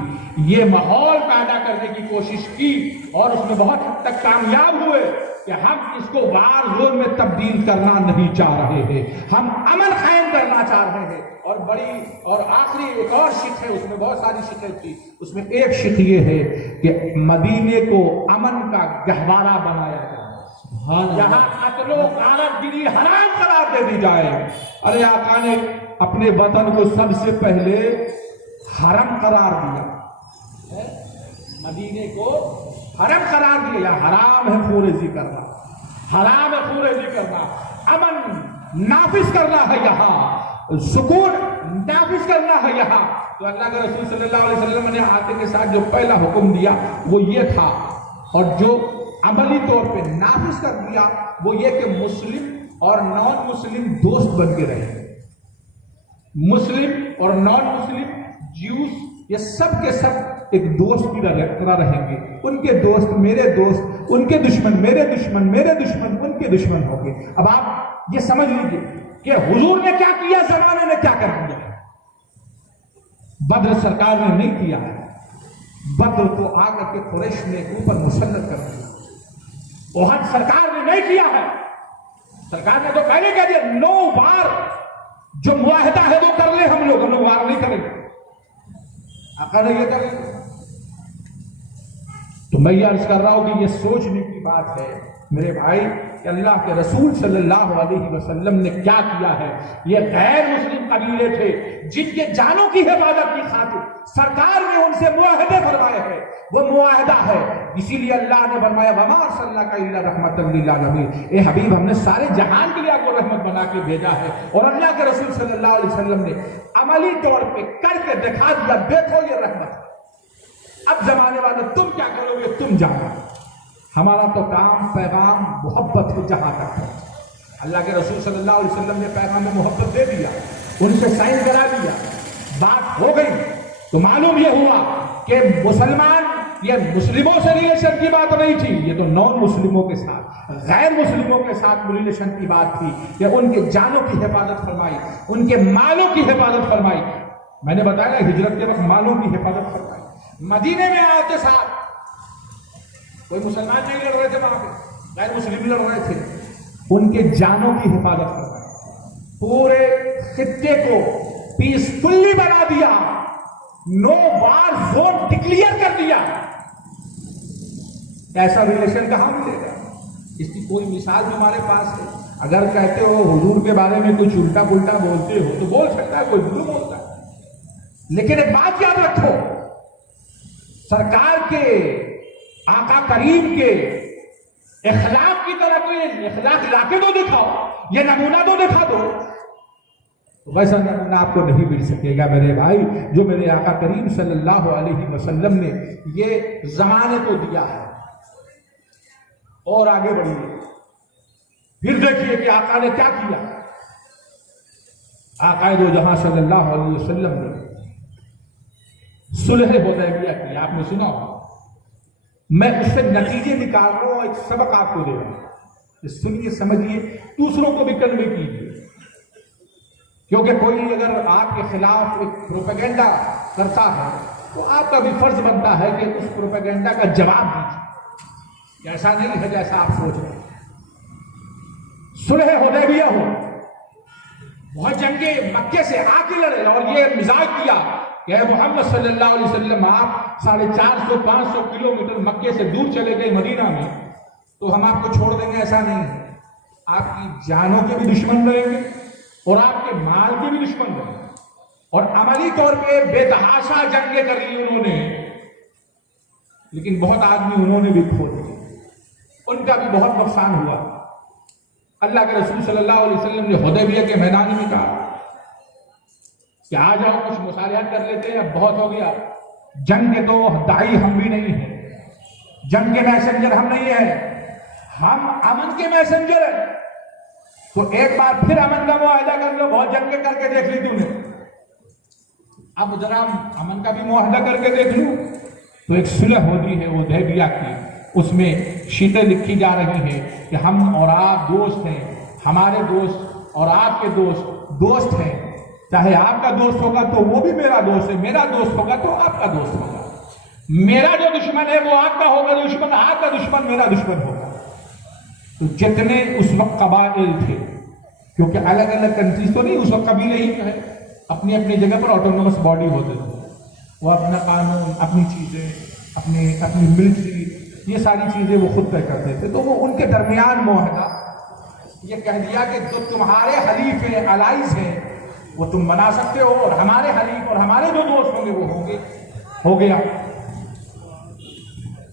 یہ ماحول پیدا کرنے کی کوشش کی اور اس میں بہت حد تک کامیاب ہوئے کہ ہم اس کو وار زون میں تبدیل کرنا نہیں چاہ رہے ہیں، ہم امن قائم کرنا چاہ رہے ہیں. اور بڑی اور آخری ایک اور شک ہے، اس میں بہت ساری شکیں تھی، اس میں ایک شک یہ ہے کہ مدینے کو امن کا گہوارہ بنایا جائے، یہاں قتل و غارت گری حرام قرار دے دی جائے. ارے آقا نے اپنے وطن کو سب سے پہلے حرم قرار دیا، مدینے کو حرم قرار دیا. حرام ہے خوریزی کرنا، حرام ہے خوریزی کرنا، امن نافذ کرنا ہے، یہاں سکون نافذ کرنا ہے یہاں. تو اللہ کے رسول صلی اللہ علیہ وسلم نے آتے کے ساتھ جو پہلا حکم دیا وہ یہ تھا، اور جو عملی طور پہ نافذ کر دیا وہ یہ کہ مسلم اور نان مسلم دوست بن کے رہیں. مسلم اور نان مسلم، جیوز، یہ سب کے سب ایک دوست کی طرح رہیں گے. ان کے دوست میرے دوست، ان کے دشمن میرے دشمن، میرے دشمن ان کے دشمن ہوں گے. اب آپ یہ سمجھ لیجئے کہ حضور نے کیا کیا، زمانے نے کیا کر دیا. بدر سرکار نے نہیں کیا ہے، بدر تو آ کر کے قریش نے اوپر مسلط کر دیا. احد سرکار نے نہیں کیا ہے، سرکار نے تو پہلے کہہ دیا نو وار، جو معاہدہ ہے وہ کر لیں، ہم لوگ وار نہیں کریں گے. آقا نے یہ کریں. تو میں یہ عرض کر رہا ہوں کہ یہ سوچنے کی بات ہے میرے بھائی کہ اللہ کے رسول صلی اللہ علیہ وسلم نے کیا کیا ہے. یہ غیر مسلم قبیلے تھے جن کے جانوں کی حفاظت کی خاطر سرکار نے ان سے معاہدے فرمائے ہیں، وہ معاہدہ ہے. اسی لیے اللہ نے فرمایا وما ارسلناک الا رحمۃ للعالمین، اے حبیب ہم نے سارے جہان کے لیے آپ کو رحمت بنا کے بھیجا ہے. اور اللہ کے رسول صلی اللہ علیہ وسلم نے عملی طور پہ کر کے دکھا دیا، دیکھو یہ رحمت ہے. اب زمانے والے تم کیا کرو گے تم جانا، ہمارا تو کام پیغام محبت ہے جہاں تک ہے. اللہ کے رسول صلی اللہ علیہ وسلم نے پیغام میں محبت دے دیا، ان سے سائن کرا دیا، بات ہو گئی. تو معلوم یہ ہوا کہ مسلمان یہ مسلموں سے ریلیشن کی بات نہیں تھی، یہ تو نان مسلموں کے ساتھ، غیر مسلموں کے ساتھ ریلیشن کی بات تھی کہ ان کے جانوں کی حفاظت فرمائی، ان کے مالوں کی حفاظت فرمائی. میں نے بتایا ہجرت کے وقت مالوں کی حفاظت فرمائی. مدینے میں آتے ساتھ کوئی مسلمان نہیں لڑ رہے تھے، وہاں پہ غیر مسلم لڑ رہے تھے، ان کے جانوں کی حفاظت فرمائی. پورے خطے کو پیسفلی بنا دیا، نو وار زون ڈکلیئر کر دیا. ایسا ریلیشن کہاں ملے گا؟ اس کی کوئی مثال بھی ہمارے پاس ہے. اگر کہتے ہو حضور کے بارے میں کچھ الٹا پلٹا بولتے ہو تو بول سکتا ہے، کوئی نہیں بولتا ہے، لیکن ایک بات یاد رکھو، سرکار کے آقا کریم کے اخلاق کی طرح کوئی اخلاق لا کے تو دکھاؤ، یہ نمونہ تو دکھا دو. ویسا نمونہ آپ کو نہیں مل سکے گا میرے بھائی، جو میرے آقا کریم صلی اللہ علیہ وسلم نے یہ زمانے کو دیا ہے. اور آگے بڑھیے، پھر دیکھیے کہ آقا نے کیا کیا. آقا دو جہاں صلی اللہ علیہ وسلم نے صلح حدیبیہ کی، آپ نے سنا ہوگا. میں اس سے نتیجے نکال رہا ہوں، ایک سبق آپ کو دے رہا ہوں، سنیے سمجھیے، دوسروں کو بھی کنوے کیجیے. کیونکہ کوئی اگر آپ کے خلاف ایک پروپیگنڈا کرتا ہے تو آپ کا بھی فرض بنتا ہے کہ اس پروپیگنڈا کا جواب دیجیے. ایسا نہیں ہے جیسا آپ سوچ رہے ہیں. صلح حدیبیہ ہو، بہت جنگیں مکے سے آ کے لڑے اور یہ مزاج کیا کہ اے محمد صلی اللہ علیہ وسلم، آپ 450-500 کلومیٹر مکے سے دور چلے گئے مدینہ میں تو ہم آپ کو چھوڑ دیں گے. ایسا نہیں ہے، آپ کی جانوں کے بھی دشمن رہیں گے اور آپ کے مال کے بھی دشمن رہیں گے. اور عملی طور پہ بے تحاشا جنگیں کر لی انہوں نے، لیکن بہت آدمی انہوں نے بھی کھو دیے، ان کا بھی بہت نقصان ہوا. اللہ کے رسول صلی اللہ علیہ وسلم نے حدیبیہ کے میدان میں کہا کہ آ جاؤ کچھ مصالحت کر لیتے ہیں، اب بہت ہو گیا. جنگ کے تو داعی ہم بھی نہیں ہیں، جنگ کے میسنجر ہم نہیں ہیں، ہم امن کے میسنجر ہیں. تو ایک بار پھر امن کا معاہدہ کر لو، بہت جنگیں کر کے دیکھ لی تم نے، اب ذرا امن کا بھی معاہدہ کر کے دیکھ لوں. تو ایک صلح ہوتی ہے حدیبیہ کی، اس میں شیٹیں لکھی جا رہی ہیں کہ ہم اور آپ دوست ہیں، ہمارے دوست اور آپ کے دوست ہیں. چاہے آپ کا دوست ہوگا تو وہ بھی میرا دوست ہے، میرا دوست ہوگا تو آپ کا دوست ہوگا، میرا جو دشمن ہے وہ آپ کا ہوگا دشمن، آپ کا دشمن میرا دشمن ہوگا. تو جتنے اس وقت قبائل تھے، کیونکہ الگ الگ کنٹریز تو نہیں، اس وقت قبیلے ہی ہے، اپنی اپنی جگہ پر آٹونومس باڈی ہوتے تھے، وہ اپنا قانون، اپنی چیزیں، اپنی ملٹری، یہ ساری چیزیں وہ خود طے کرتے تھے. تو وہ ان کے درمیان معاہدہ یہ کہہ دیا کہ جو تمہارے حلیف ہیں، الائز ہیں، وہ تم بنا سکتے ہو، اور ہمارے حلیف اور ہمارے جو دوست ہوں گے وہ ہوں گے. ہو گیا.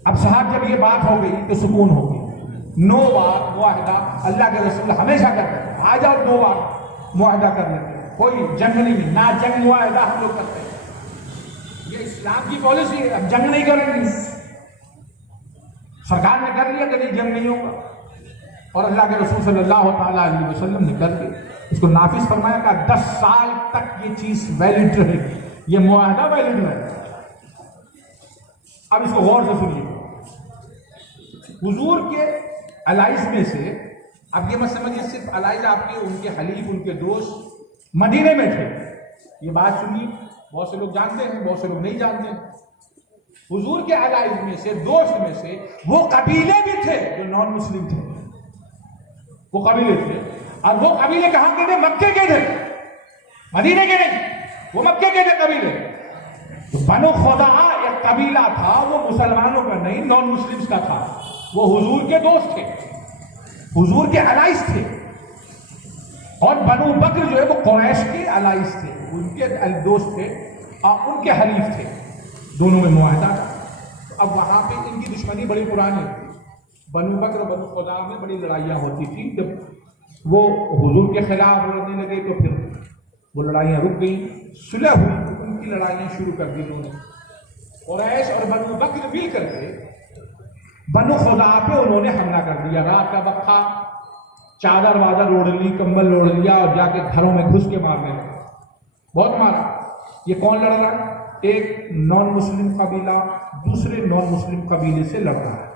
اب صاحب جب یہ بات ہو گئی تو سکون ہو گئی. 9 بار معاہدہ اللہ کے رسول ہمیشہ کرتے ہیں، آ جاؤ 2 بار معاہدہ کر لیتے ہیں، کوئی جنگ نہیں، نہ جنگ معاہدہ ہم لوگ کرتے ہیں. یہ اسلام کی پالیسی ہے، اب جنگ نہیں کریں گے. سرکار نے کر لیا کہ نہیں جنگ نہیں ہوگا، اور اللہ کے رسول صلی اللہ تعالیٰ علیہ وسلم نے کر کے اس کو نافذ فرمایا کہ 10 سال تک یہ چیز ویلڈ رہے گی، یہ معاہدہ ویلڈ رہے گا. اب اس کو غور سے سنیے. حضور کے الائز میں سے، اب یہ مت سمجھیے صرف الائز آپ کے، ان کے حلیف، ان کے دوست مدینے میں تھے. یہ بات سنیے، بہت سے لوگ جانتے ہیں، بہت سے لوگ نہیں جانتے ہیں. حضور کے الائز میں سے، دوست میں سے وہ قبیلے بھی تھے جو نان مسلم تھے، وہ قبیلے تھے. اور وہ قبیلے کہاں کے تھے؟ مکے کے تھے، مدینے کے نہیں، وہ مکے کے تھے قبیلے. تو بنو خزاعہ ایک قبیلہ تھا، وہ مسلمانوں کا نہیں، نان مسلمز کا تھا. وہ حضور کے دوست تھے، حضور کے الائز تھے. اور بنو بکر جو ہے وہ قریش کے الائز تھے، ان کے دوست تھے اور ان کے حلیف تھے. دونوں میں معاہدہ تھا. اب وہاں پہ ان کی دشمنی بڑی پرانی تھی. بنو بکر اور بنو خزاعہ میں بڑی لڑائیاں ہوتی تھی. جب وہ حضور کے خلاف لڑنے لگے تو پھر وہ لڑائیاں رک گئیں، صلح ہوئی تو ان کی لڑائیاں شروع کر دی انہوں نے. قریش اور بنو بکر مل کر کے بنو خزاعہ پہ انہوں نے حملہ کر دیا. رات کا وقت تھا، چادر وادر اوڑھ لی، کمبل اوڑھ لیا اور جا کے گھروں میں گھس کے مارنے لگے. بہت مارا. یہ کون لڑ رہا ہے؟ ایک نان مسلم قبیلہ دوسرے نان مسلم قبیلے سے لڑ رہا ہے،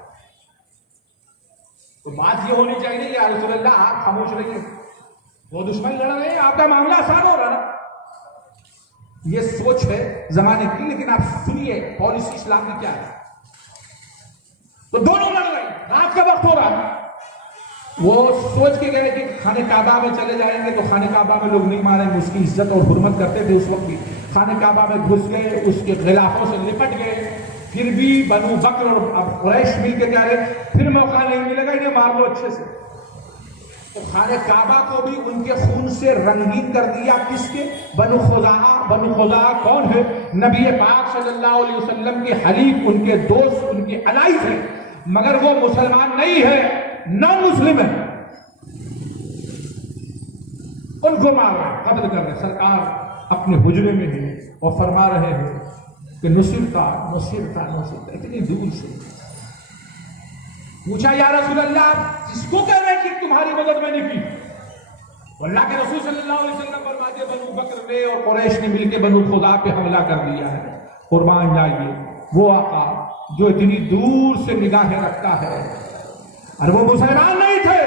تو بات یہ ہونی چاہیے کہ یا رسول اللہ آپ خاموش رہیے، وہ دشمن لڑ رہے ہیں، آپ کا معاملہ آسان ہو رہا ہے. یہ سوچ ہے زمانے کی، لیکن آپ سنیے پالیسی اسلام کی کیا ہے. تو دونوں لڑ رہے ہیں، رات کا وقت ہو رہا ہے. وہ سوچ کے گئے کہ خانہ کعبہ میں چلے جائیں گے تو خانہ کعبہ میں لوگ نہیں ماریں گے، اس کی عزت اور حرمت کرتے تھے اس وقت بھی. خانہ کعبہ میں گھس گئے، اس کے غلافوں سے لپٹ گئے، پھر بھی بنو بکر اور قریش مل کے کہہ رہے پھر موقع نہیں ملے گا، انہیں مار لو اچھے سے. تو خانہ کعبہ کو بھی ان کے خون سے رنگین کر دیا. کس کے؟ بنو خزاعہ. بنو خزاعہ کون ہے؟ نبی پاک صلی اللہ علیہ وسلم کے حلیف، ان کے دوست، ان کے الائز ہیں، مگر وہ مسلمان نہیں ہے، نان مسلم ہے. ان کو مار رہے ہیں، قتل کر رہے ہیں. سرکار اپنے حجرے میں ہیں اور فرما رہے ہیں کہ نصرتا نصرتا نصرتا، اتنی دور سے. پوچھا یا رسول اللہ جس کو کہہ رہے ہیں کہ تمہاری مدد میں نے کی؟ اللہ کے رسول صلی اللہ علیہ وسلم فرماتے بنو بکر نے اور قریش نے مل کے بنو خزاعہ پہ حملہ کر دیا ہے. قربان جائیے وہ آقا جو اتنی دور سے نگاہیں رکھتا ہے، اور وہ مسلمان نہیں تھے.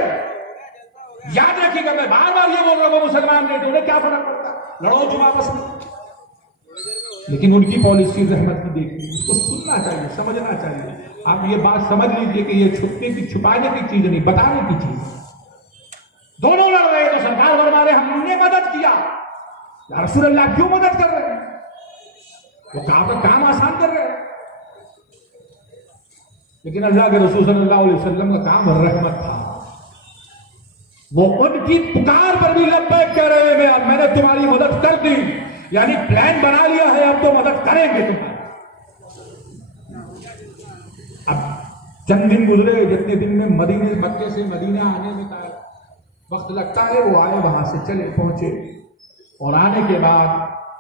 یاد رکھیے گا، میں بار بار یہ بول رہا ہوں، وہ مسلمان نہیں تھے، انہیں کیا فرق پڑتا، لڑو جو آپس میں. لیکن ان کی پالیسی رحمت کی دیکھیے، اس کو سننا چاہیے، سمجھنا چاہیے. آپ یہ بات سمجھ لیجئے کہ یہ چھپنے کی چھپانے کی چیز نہیں، بتانے کی چیز. دونوں لڑ رہے ہیں تو سرکار فرما رہے ہم نے مدد کیا. یا رسول اللہ کیوں مدد کر رہے ہیں؟ وہ کام آسان کر رہے ہیں. لیکن اللہ کے رسول صلی اللہ علیہ وسلم کا کام رحمت تھا. وہ ان کی پکار پر بھی لبیک کہہ رہے ہیں میں نے تمہاری مدد کر دی، یعنی پلان بنا لیا ہے، اب تو مدد کریں گے تمہاری. اب چند دن گزرے، جتنے دن میں مکے سے مدینہ آنے میں وقت لگتا ہے، وہ آئے، وہاں سے چلے پہنچے، اور آنے کے بعد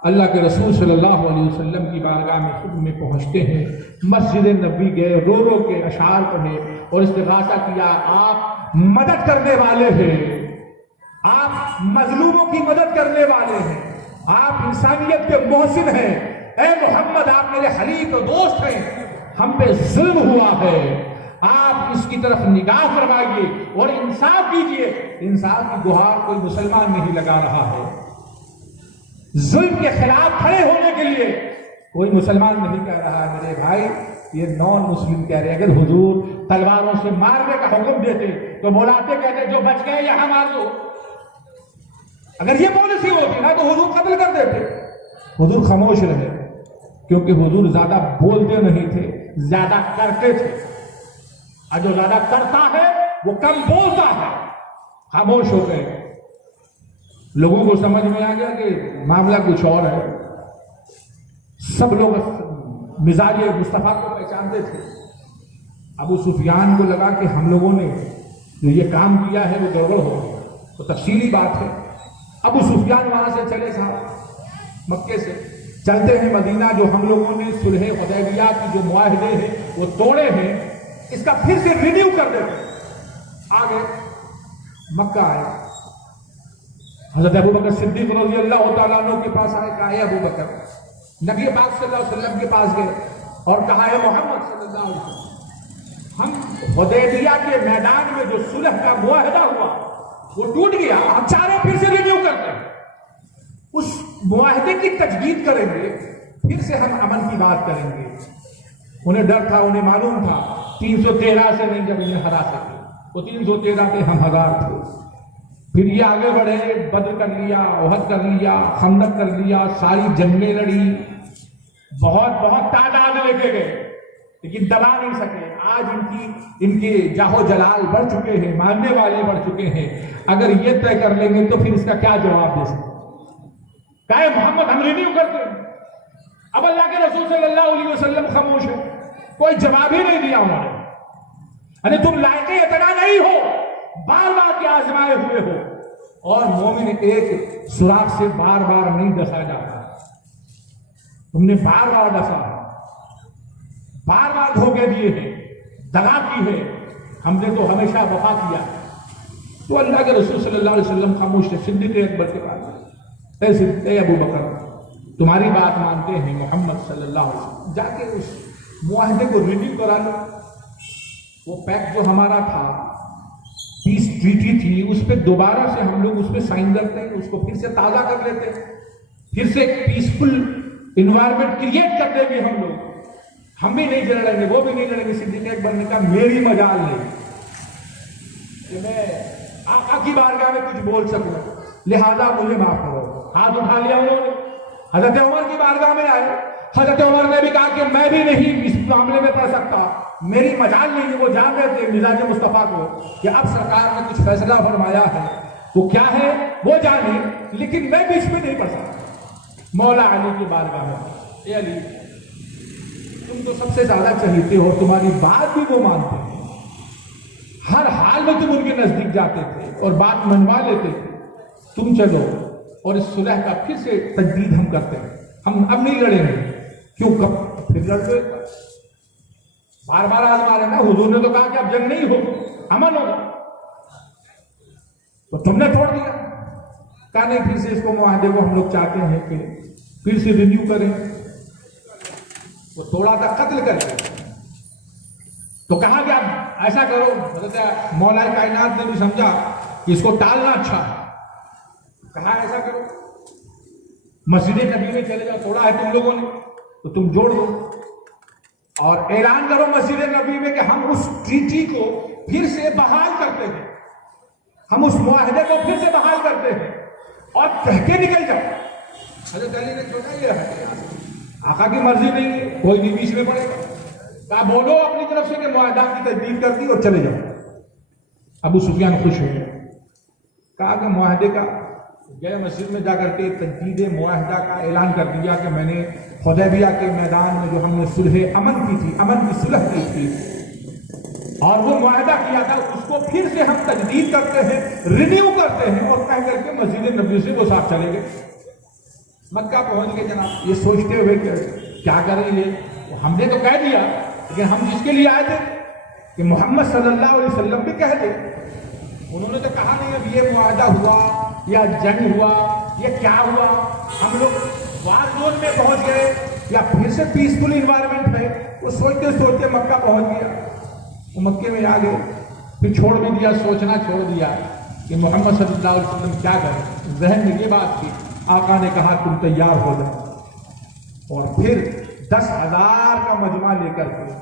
اللہ کے رسول صلی اللہ علیہ وسلم کی بارگاہ میں خود میں پہنچتے ہیں. مسجد نبوی گئے، رو رو کے اشعار پڑھے اور استغاثہ کیا. آپ مدد کرنے والے ہیں، آپ مظلوموں کی مدد کرنے والے ہیں، آپ انسانیت کے محسن ہیں. اے محمد آپ میرے حلیف و دوست ہیں، ہم پہ ظلم ہوا ہے، آپ اس کی طرف نگاہ فرمائیے اور انصاف کیجیے. انصاف کی گہار کوئی مسلمان نہیں لگا رہا ہے. ظلم کے خلاف کھڑے ہونے کے لیے کوئی مسلمان نہیں کہہ رہا ہے. میرے بھائی یہ نان مسلم کہہ رہے ہیں. اگر حضور تلواروں سے مارنے کا حکم دیتے تو بلاتے کہتے جو بچ گئے یہاں مار دو. اگر یہ پالیسی ہوتی نا تو حضور قتل کر دیتے. حضور خاموش رہے کیونکہ حضور زیادہ بولتے نہیں تھے، زیادہ کرتے تھے. اور جو زیادہ کرتا ہے وہ کم بولتا ہے. خاموش ہو گئے. لوگوں کو سمجھ میں آ گیا کہ معاملہ کچھ اور ہے. سب لوگ مزاج مصطفیٰ کو پہچانتے تھے. ابو سفیان کو لگا کہ ہم لوگوں نے جو یہ کام کیا ہے وہ گڑبڑ ہو گیا. تو تفصیلی بات ہے. ابو سفیان وہاں سے چلے صاحب، مکے سے چلتے ہیں مدینہ. جو ہم لوگوں نے صلح حدیبیہ کی جو معاہدے ہیں وہ توڑے ہیں، اس کا پھر سے رینیو کر دیتے. آگے مکہ آئے. حضرت ابو بکر صدیق رضی اللہ تعالیٰ عنہ کے پاس آئے. کہا ہے ابو بکر، نبی پاک صلی اللہ علیہ وسلم کے پاس گئے اور کہا ہے محمد صلی اللہ علیہ وسلم، ہم حدیبیہ کے میدان میں جو صلح کا معاہدہ ہوا وہ ٹوٹ گیا، ہم چاہ رہے پھر سے رینیو کرتے ہیں. اس معاہدے کی تجدید کریں گے، پھر سے ہم امن کی بات کریں گے. انہیں ڈر تھا، انہیں معلوم تھا 313 سے نہیں جب انہیں ہرا سکے. وہ 313 پہ ہم 1000 تھے. پھر یہ آگے بڑھے، بدر کر لیا، احد کر لیا، خندق کر لیا، ساری جنگیں لڑی، بہت بہت تعداد لے کے گئے، لیکن دبا نہیں سکے. آج ان کے جاہو جلال بڑھ چکے ہیں، ماننے والے بڑھ چکے ہیں. اگر یہ طے کر لیں گے تو پھر اس کا کیا جواب دے سکتے؟ کہے محمد ہم رینیو کرتے ہیں. اب اللہ کے رسول صلی اللہ علیہ وسلم خاموش ہے، کوئی جواب ہی نہیں دیا انہوں نے. یعنی تم لائق اتنا نہیں ہو، بار بار کے آزمائے ہوئے ہو. اور مومن ایک سوراخ سے بار بار نہیں ڈسا جاتا. تم نے بار بار ڈسا ہے، بار بار دھوکے دیے ہیں، دغا کی ہے. ہم نے تو ہمیشہ وفا کیا. تو اللہ کے رسول صلی اللہ علیہ وسلم خاموش ہے. صدیق اکبر کے پاس اے ابو بکر تمہاری بات مانتے ہیں محمد صلی اللہ علیہ وسلم، جا کے اس معاہدے کو رینیو کرا لو. وہ پیکٹ جو ہمارا تھا، پیس ٹریٹی تھی، اس پہ دوبارہ سے ہم لوگ اس پہ سائن کرتے ہیں، اس کو پھر سے تازہ کر لیتے ہیں، پھر سے ایک پیسفل انوائرمنٹ کریٹ کر دیں گے ہم لوگ. ہم بھی نہیں لڑیں گے، وہ بھی نہیں لڑیں گے. صدیق اکبر نے کہا میری مجال نہیں کہ میں آقا کی بارگاہ میں کچھ بول سکوں، لہذا مجھے معاف کرو. ہاتھ اٹھا لیا انہوں نے، حضرت عمر کی بارگاہ میں آئے. حضرت عمر نے بھی کہا کہ میں بھی نہیں اس معاملے میں پڑھ سکتا، میری مجال نہیں ہے. وہ جان رہے تھے مزاج مصطفیٰ کو کہ اب سرکار نے کچھ فیصلہ فرمایا ہے، وہ کیا ہے وہ جانے، لیکن میں بھی اس میں نہیں پڑھ سکتا. مولا علی کی بارگاہ میں، اے علی تم تو سب سے زیادہ چہیتے ہو، تمہاری بات بھی وہ مانتے ہیں، ہر حال میں تم ان کے نزدیک جاتے تھے اور بات منوا لیتے تھے. تم چلو اور اس صلح کا پھر سے تجدید ہم کرتے ہیں، ہم اب نہیں لڑیں گے. کیوں کب پھر لڑ گئے؟ بار بار آزما رہے نا. حضور نے تو کہا کہ اب جنگ نہیں ہوگی، امن ہوگا، تو تم نے توڑ دیا. کہا نہیں، پھر سے اس کو معاہدے کو ہم لوگ چاہتے ہیں کہ پھر سے رینیو کریں. وہ توڑا تھا قتل کر کے. تو کہا کہ اب ایسا کرو، حضرت مولا کائنات نے بھی سمجھا کہ اس کو ٹالنا اچھا ہے. کہا ایسا کرو، مسجد نبی میں چلے جاؤ، توڑا ہے تم لوگوں نے تو تم جوڑ دو اور اعلان کرو مسجد نبی میں کہ ہم اس ٹریٹی کو پھر سے بحال کرتے ہیں، ہم اس معاہدے کو پھر سے بحال کرتے ہیں اور کہہ کے نکل جاؤ. حضرت علی نے سوچا یہ ہے آقا کی مرضی نہیں ہے، کوئی نہیں بیچ میں پڑے گا. کہا بولو اپنی طرف سے کہ معاہدات کی تجدید کر دی اور چلے جاؤ. ابو سفیان خوش ہو گیا. کہا کہ معاہدے کا گئے مسجد میں جا کر کے تجدید معاہدہ کا اعلان کر دیا کہ میں نے حدیبیہ کے میدان میں جو ہم نے صلح امن کی تھی، امن کی صلح کی تھی اور وہ معاہدہ کیا تھا، اس کو پھر سے ہم تجدید کرتے ہیں، رینیو کرتے ہیں اور کہہ کر کے مسجد نبوی سے وہ صاحب چلے گئے. مکہ پہنچ گئے جناب، یہ سوچتے ہوئے کہ کیا کریں یہ. ہم نے تو کہہ دیا، لیکن ہم جس کے لیے آئے تھے کہ محمد صلی اللہ علیہ وسلم بھی کہہ دے. انہوں نے تو کہا نہیں اب یہ معاہدہ ہوا یا جنگ ہوا یہ کیا ہوا، ہم لوگ وار زون میں پہنچ گئے یا پھر سے پیسفل انوائرمنٹ ہے. وہ سوچتے سوچتے مکہ پہنچ گیا. وہ مکے میں آ گئے، پھر چھوڑ بھی دیا، سوچنا چھوڑ دیا کہ محمد صلی اللہ علیہ وسلم کیا کریں. ذہن میں یہ بات تھی. آقا نے کہا تم تیار ہو جاؤ اور پھر 10,000 کا مجمع لے کر کے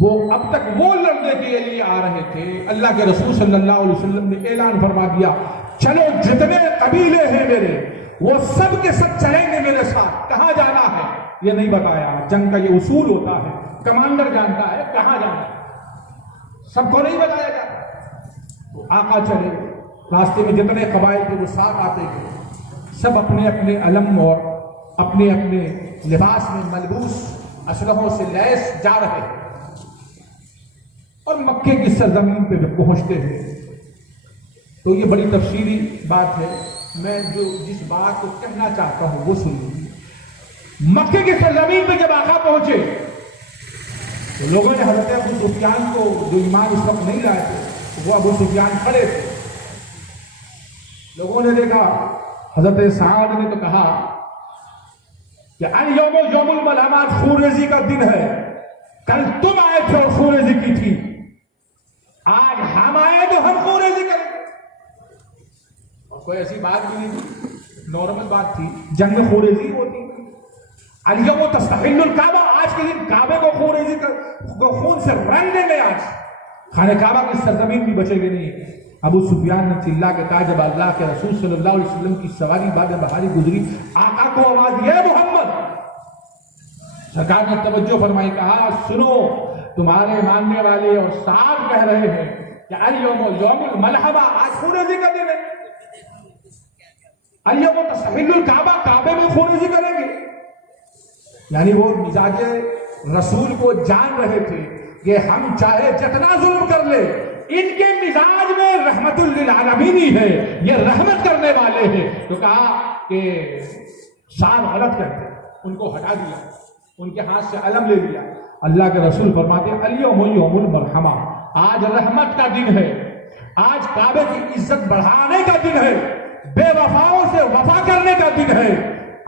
وہ اب تک وہ لڑنے کے لیے آ رہے تھے. اللہ کے رسول صلی اللہ علیہ وسلم نے اعلان فرما دیا چلو جتنے قبیلے ہیں میرے وہ سب کے سب چلیں گے میرے ساتھ. کہاں جانا ہے یہ نہیں بتایا. جنگ کا یہ اصول ہوتا ہے، کمانڈر جانتا ہے کہاں جانا ہے، سب کو نہیں بتایا جاتا. تو آقا چلے، راستے میں جتنے قبائل تھے وہ ساتھ آتے گئے، سب اپنے اپنے علم اور اپنے اپنے لباس میں ملبوس اسلحوں سے لیس جا رہے ہیں اور مکے کی سرزمین پہ جب پہنچتے ہیں تو یہ بڑی تفصیلی بات ہے. میں جس بات کو کہنا چاہتا ہوں وہ سنیے. مکے کی سرزمین پہ جب آقا پہنچے تو لوگوں نے حضرت ابو سفیان کو، جو ایمان اس وقت نہیں لائے تھے، وہ ابو سفیان کھڑے تھے. لوگوں نے دیکھا، حضرت سعد نے تو کہا کہ الیوم یوم الملامات، خونریزی کا دن ہے. کل تم آئے تھے اور خونریزی کی تھی، آج ہم آئے تو ہم خونریزی کریں. اور کوئی ایسی بات بھی نہیں تھی، نارمل بات تھی. جنگ میں خونریزی ہوتی. الیوم تستحل الکعبہ، آج کے دن کعبے کو خونریزی کو خون سے رنگ دیں گے. آج خانہ کعبہ کی سرزمین بھی بچے گی نہیں. ابو سفیان نے چلا کے کہا جب اللہ کے رسول صلی اللہ علیہ وسلم کی سواری باد بہاری گزری، آقا کو آواز دی اے محمد. سرکار نے توجہ فرمائی، کہا سنو تمہارے ماننے والے اور صاحب کہہ رہے ہیں کہ الیوم یوم الملحمہ، آج خونریزی کا دن ہے. الیوم تستحل الکعبہ، کعبے میں خونریزی کریں گے. یعنی وہ مزاج رسول کو جان رہے تھے کہ ہم چاہے جتنا ظلم کر لے، ان کے مزاج میں رحمت للعالمین ہی ہے، یہ رحمت کرنے والے ہیں. تو کہا کہ صاحب غلط کرتے، ان کو ہٹا دیا، ان کے ہاتھ سے علم لے لیا. اللہ کے رسول فرماتے ہیں الیوم یوم المرحمہ، آج رحمت کا دن ہے، آج کعبے کی عزت بڑھانے کا دن ہے، بے وفاؤں سے وفا کرنے کا دن ہے.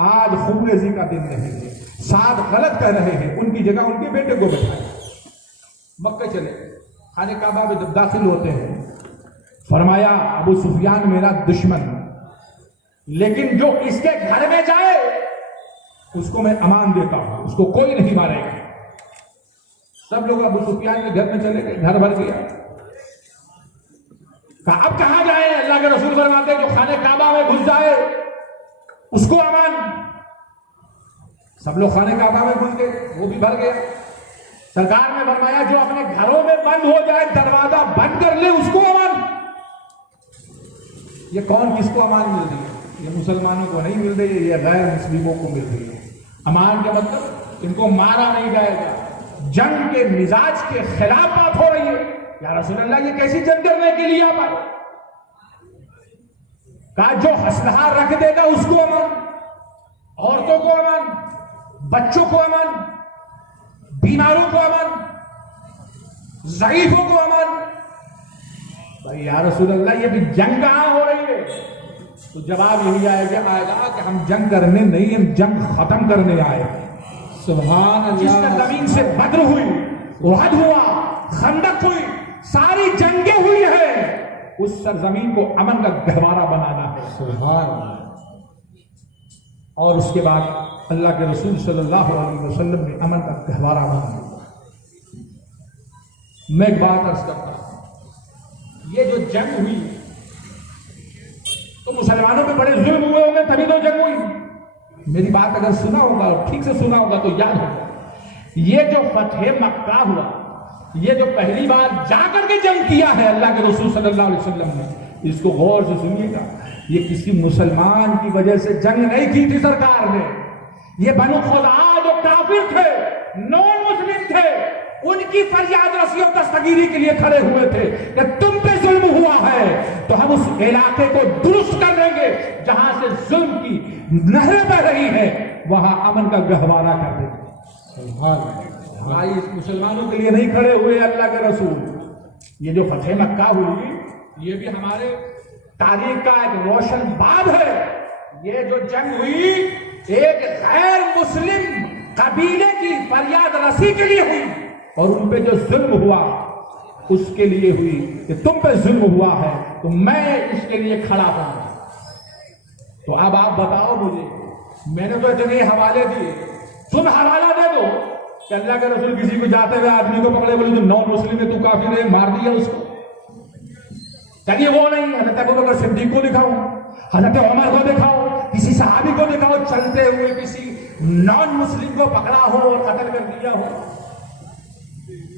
آج خونریزی کا دن نہیں ہے، 7 غلط کہہ رہے ہیں، ان کی جگہ ان کے بیٹے کو بٹھائے۔ مکہ چلے، خانہ کعبہ میں جب داخل ہوتے ہیں، فرمایا ابو سفیان میرا دشمن، لیکن جو اس کے گھر میں جائے اس کو میں امان دیتا ہوں، اس کو کوئی نہیں مارے گا۔ سب لوگ ابو سفیان کے گھر میں چلے گئے، گھر بھر گیا۔ کہا اب کہاں جائے؟ اللہ کے رسول فرماتے جو خانہ کعبہ میں گھس جائے اس کو امان۔ سب لوگ خانہ کعبہ میں گھس گئے، وہ بھی بھر گیا۔ سرکار نے فرمایا جو اپنے گھروں میں بند ہو جائے، دروازہ بند کر لے، اس کو امان۔ یہ کون کس کو امان مل رہی ہے؟ یہ مسلمانوں کو نہیں مل رہی ہے، یہ غیر مسلموں کو مل رہی ہے۔ امان کا مطلب ان کو مارا نہیں جائے گا، جنگ کے مزاج کے خلاف بات ہو رہی ہے۔ یا رسول اللہ یہ کیسی جنگ کرنے کے لیے آپ آئے؟ کہا جو اسلحہ رکھ دے گا اس کو امان، عورتوں کو امان، بچوں کو امان، بیماروں کو امان، ضعیفوں کو امان۔ بھائی یا رسول اللہ یہ بھی جنگ کہاں ہو رہی ہے؟ تو جواب یہی آئے گا کہ ہم جنگ کرنے نہیں، ہم جنگ ختم کرنے آئے ہیں۔ سبحان اللہ۔ جس نے زمین سے بدر ہوئی، احد ہوا، خندق ہوئی، ساری جنگیں ہوئی ہیں، اس سرزمین کو امن کا گہوارہ بنانا ہے۔ سبحان اللہ۔ اور اس کے بعد اللہ کے رسول صلی اللہ علیہ وسلم نے امن کا گہوارہ بنا دیا۔ میں ایک بات عرض کرتا ہوں، یہ جو جنگ ہوئی تو مسلمانوں پہ بڑے ظلم ہوئے ہوں گے تبھی تو جنگ ہوئی۔ میری بات اگر سنا ہوگا اور ٹھیک سے سنا ہوگا تو یاد ہوگا، یہ جو فتح مکہ ہوا، یہ جو پہلی بار جا کر کے جنگ کیا ہے اللہ کے رسول صلی اللہ علیہ وسلم نے، اس کو غور سے سنیے گا، یہ کسی مسلمان کی وجہ سے جنگ نہیں کی تھی سرکار نے۔ یہ بنو خزاعہ جو کافر تھے، نون مسلم تھے، ان کی فریاد رسی اور دستگیری کے لیے کھڑے ہوئے تھے کہ تم پہ ظلم ہوا ہے تو ہم اس علاقے کو درست کر دیں گے، جہاں سے ظلم کی نہریں بہ رہی ہے وہاں امن کا گہوارہ کر دیں گے۔ بھائی مسلمانوں کے لیے نہیں کھڑے ہوئے اللہ کے رسول۔ یہ جو فتح مکہ ہوئی یہ بھی ہمارے تاریخ کا ایک روشن باب ہے۔ یہ جو جنگ ہوئی ایک غیر مسلم قبیلے کی فریاد رسی کے لیے ہوئی، اور ان پہ جو ظلم ہوا اس کے لیے ہوئی کہ تم پہ ظلم ہوا ہے تو میں اس کے لیے کھڑا ہوں۔ تو اب آپ بتاؤ مجھے، میں نے تو اتنے حوالے دیے، تم حوالہ دے دو کہ اللہ کے رسول کسی کو جاتے ہوئے آدمی کو پکڑے بولے تو نون مسلم ہے، تو کافر ہے، مار دیا اس کو۔ چلیے وہ نہیں، حضرت ابوبکر صدیق کو دکھاؤ، حضرت عمر کو دکھاؤ، کسی صحابی کو دکھاؤ چلتے ہوئے کسی نان مسلم کو پکڑا ہو اور قتل کر دیا ہو،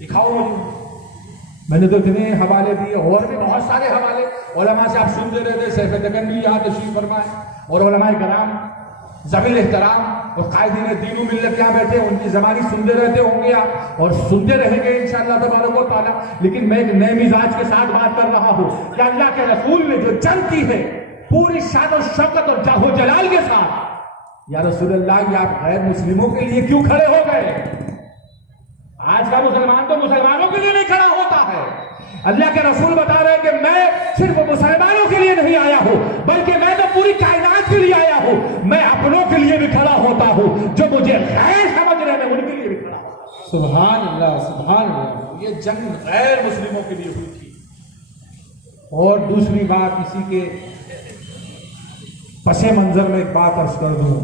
دکھاؤ مجھے۔ میں نے تو اتنے حوالے دیے، اور بھی بہت سارے حوالے علماء سے آپ سنتے رہتے، سیف دکنی یہاں تشریف فرمائے، اور علماء کرام ذوی احترام اور قائدین دین و ملت یہاں بیٹھے، ان کی زبانی سنتے رہتے ہوں گے آپ اور سنتے رہیں گے انشاءاللہ تبارک و تعالیٰ۔ لیکن میں ایک نئے مزاج کے ساتھ بات کر رہا ہوں کہ اللہ کے رسول نے جو جنگ کی ہے پوری شان و شوکت اور جاہ و جلال کے ساتھ، یا رسول اللہ یہ آپ غیر مسلموں کے لیے کیوں کھڑے ہو گئے؟ آج کا مسلمان تو مسلمانوں کے لیے نہیں کھڑا ہوتا ہے۔ اللہ کے رسول بتا رہے ہیں کہ میں صرف مسلمانوں کے لیے نہیں آیا ہوں بلکہ میں تو پوری کائنات کے لیے آیا ہوں، میں اپنوں کے لیے بھی کھڑا ہوتا ہوں، جو مجھے غیر سمجھ رہے ہیں ان کے لیے بھی کھڑا ہوتا ہوں۔ سبحان اللہ، سبحان اللہ۔ یہ جنگ غیر مسلموں کے لیے ہوئی تھی۔ اور دوسری بات اسی کے پس منظر میں ایک بات عرض کر دوں،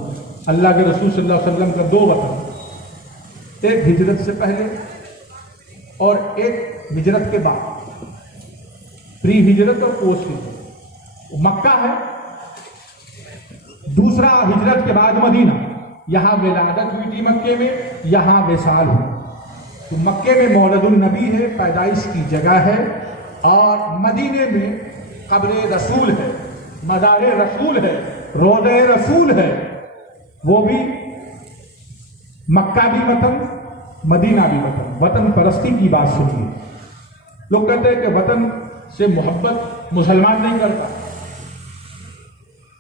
اللہ کے رسول صلی اللہ علیہ وسلم کا 2 وطن، ایک ہجرت سے پہلے اور ایک ہجرت کے بعد، پری ہجرت اور پوسٹ ہجرت۔ مکہ ہے، دوسرا ہجرت کے بعد مدینہ، یہاں ولادت ہوئی تھی مکے میں، یہاں وصال ہوئی۔ تو مکے میں مولد النبی ہے، پیدائش کی جگہ ہے، اور مدینے میں قبر رسول ہے، مزار رسول ہے، روضہ رسول ہے۔ وہ بھی مکہ بھی وطن، مدینہ بھی وطن۔ وطن پرستی کی بات سنیے، لوگ کہتے ہیں کہ وطن سے محبت مسلمان نہیں کرتا۔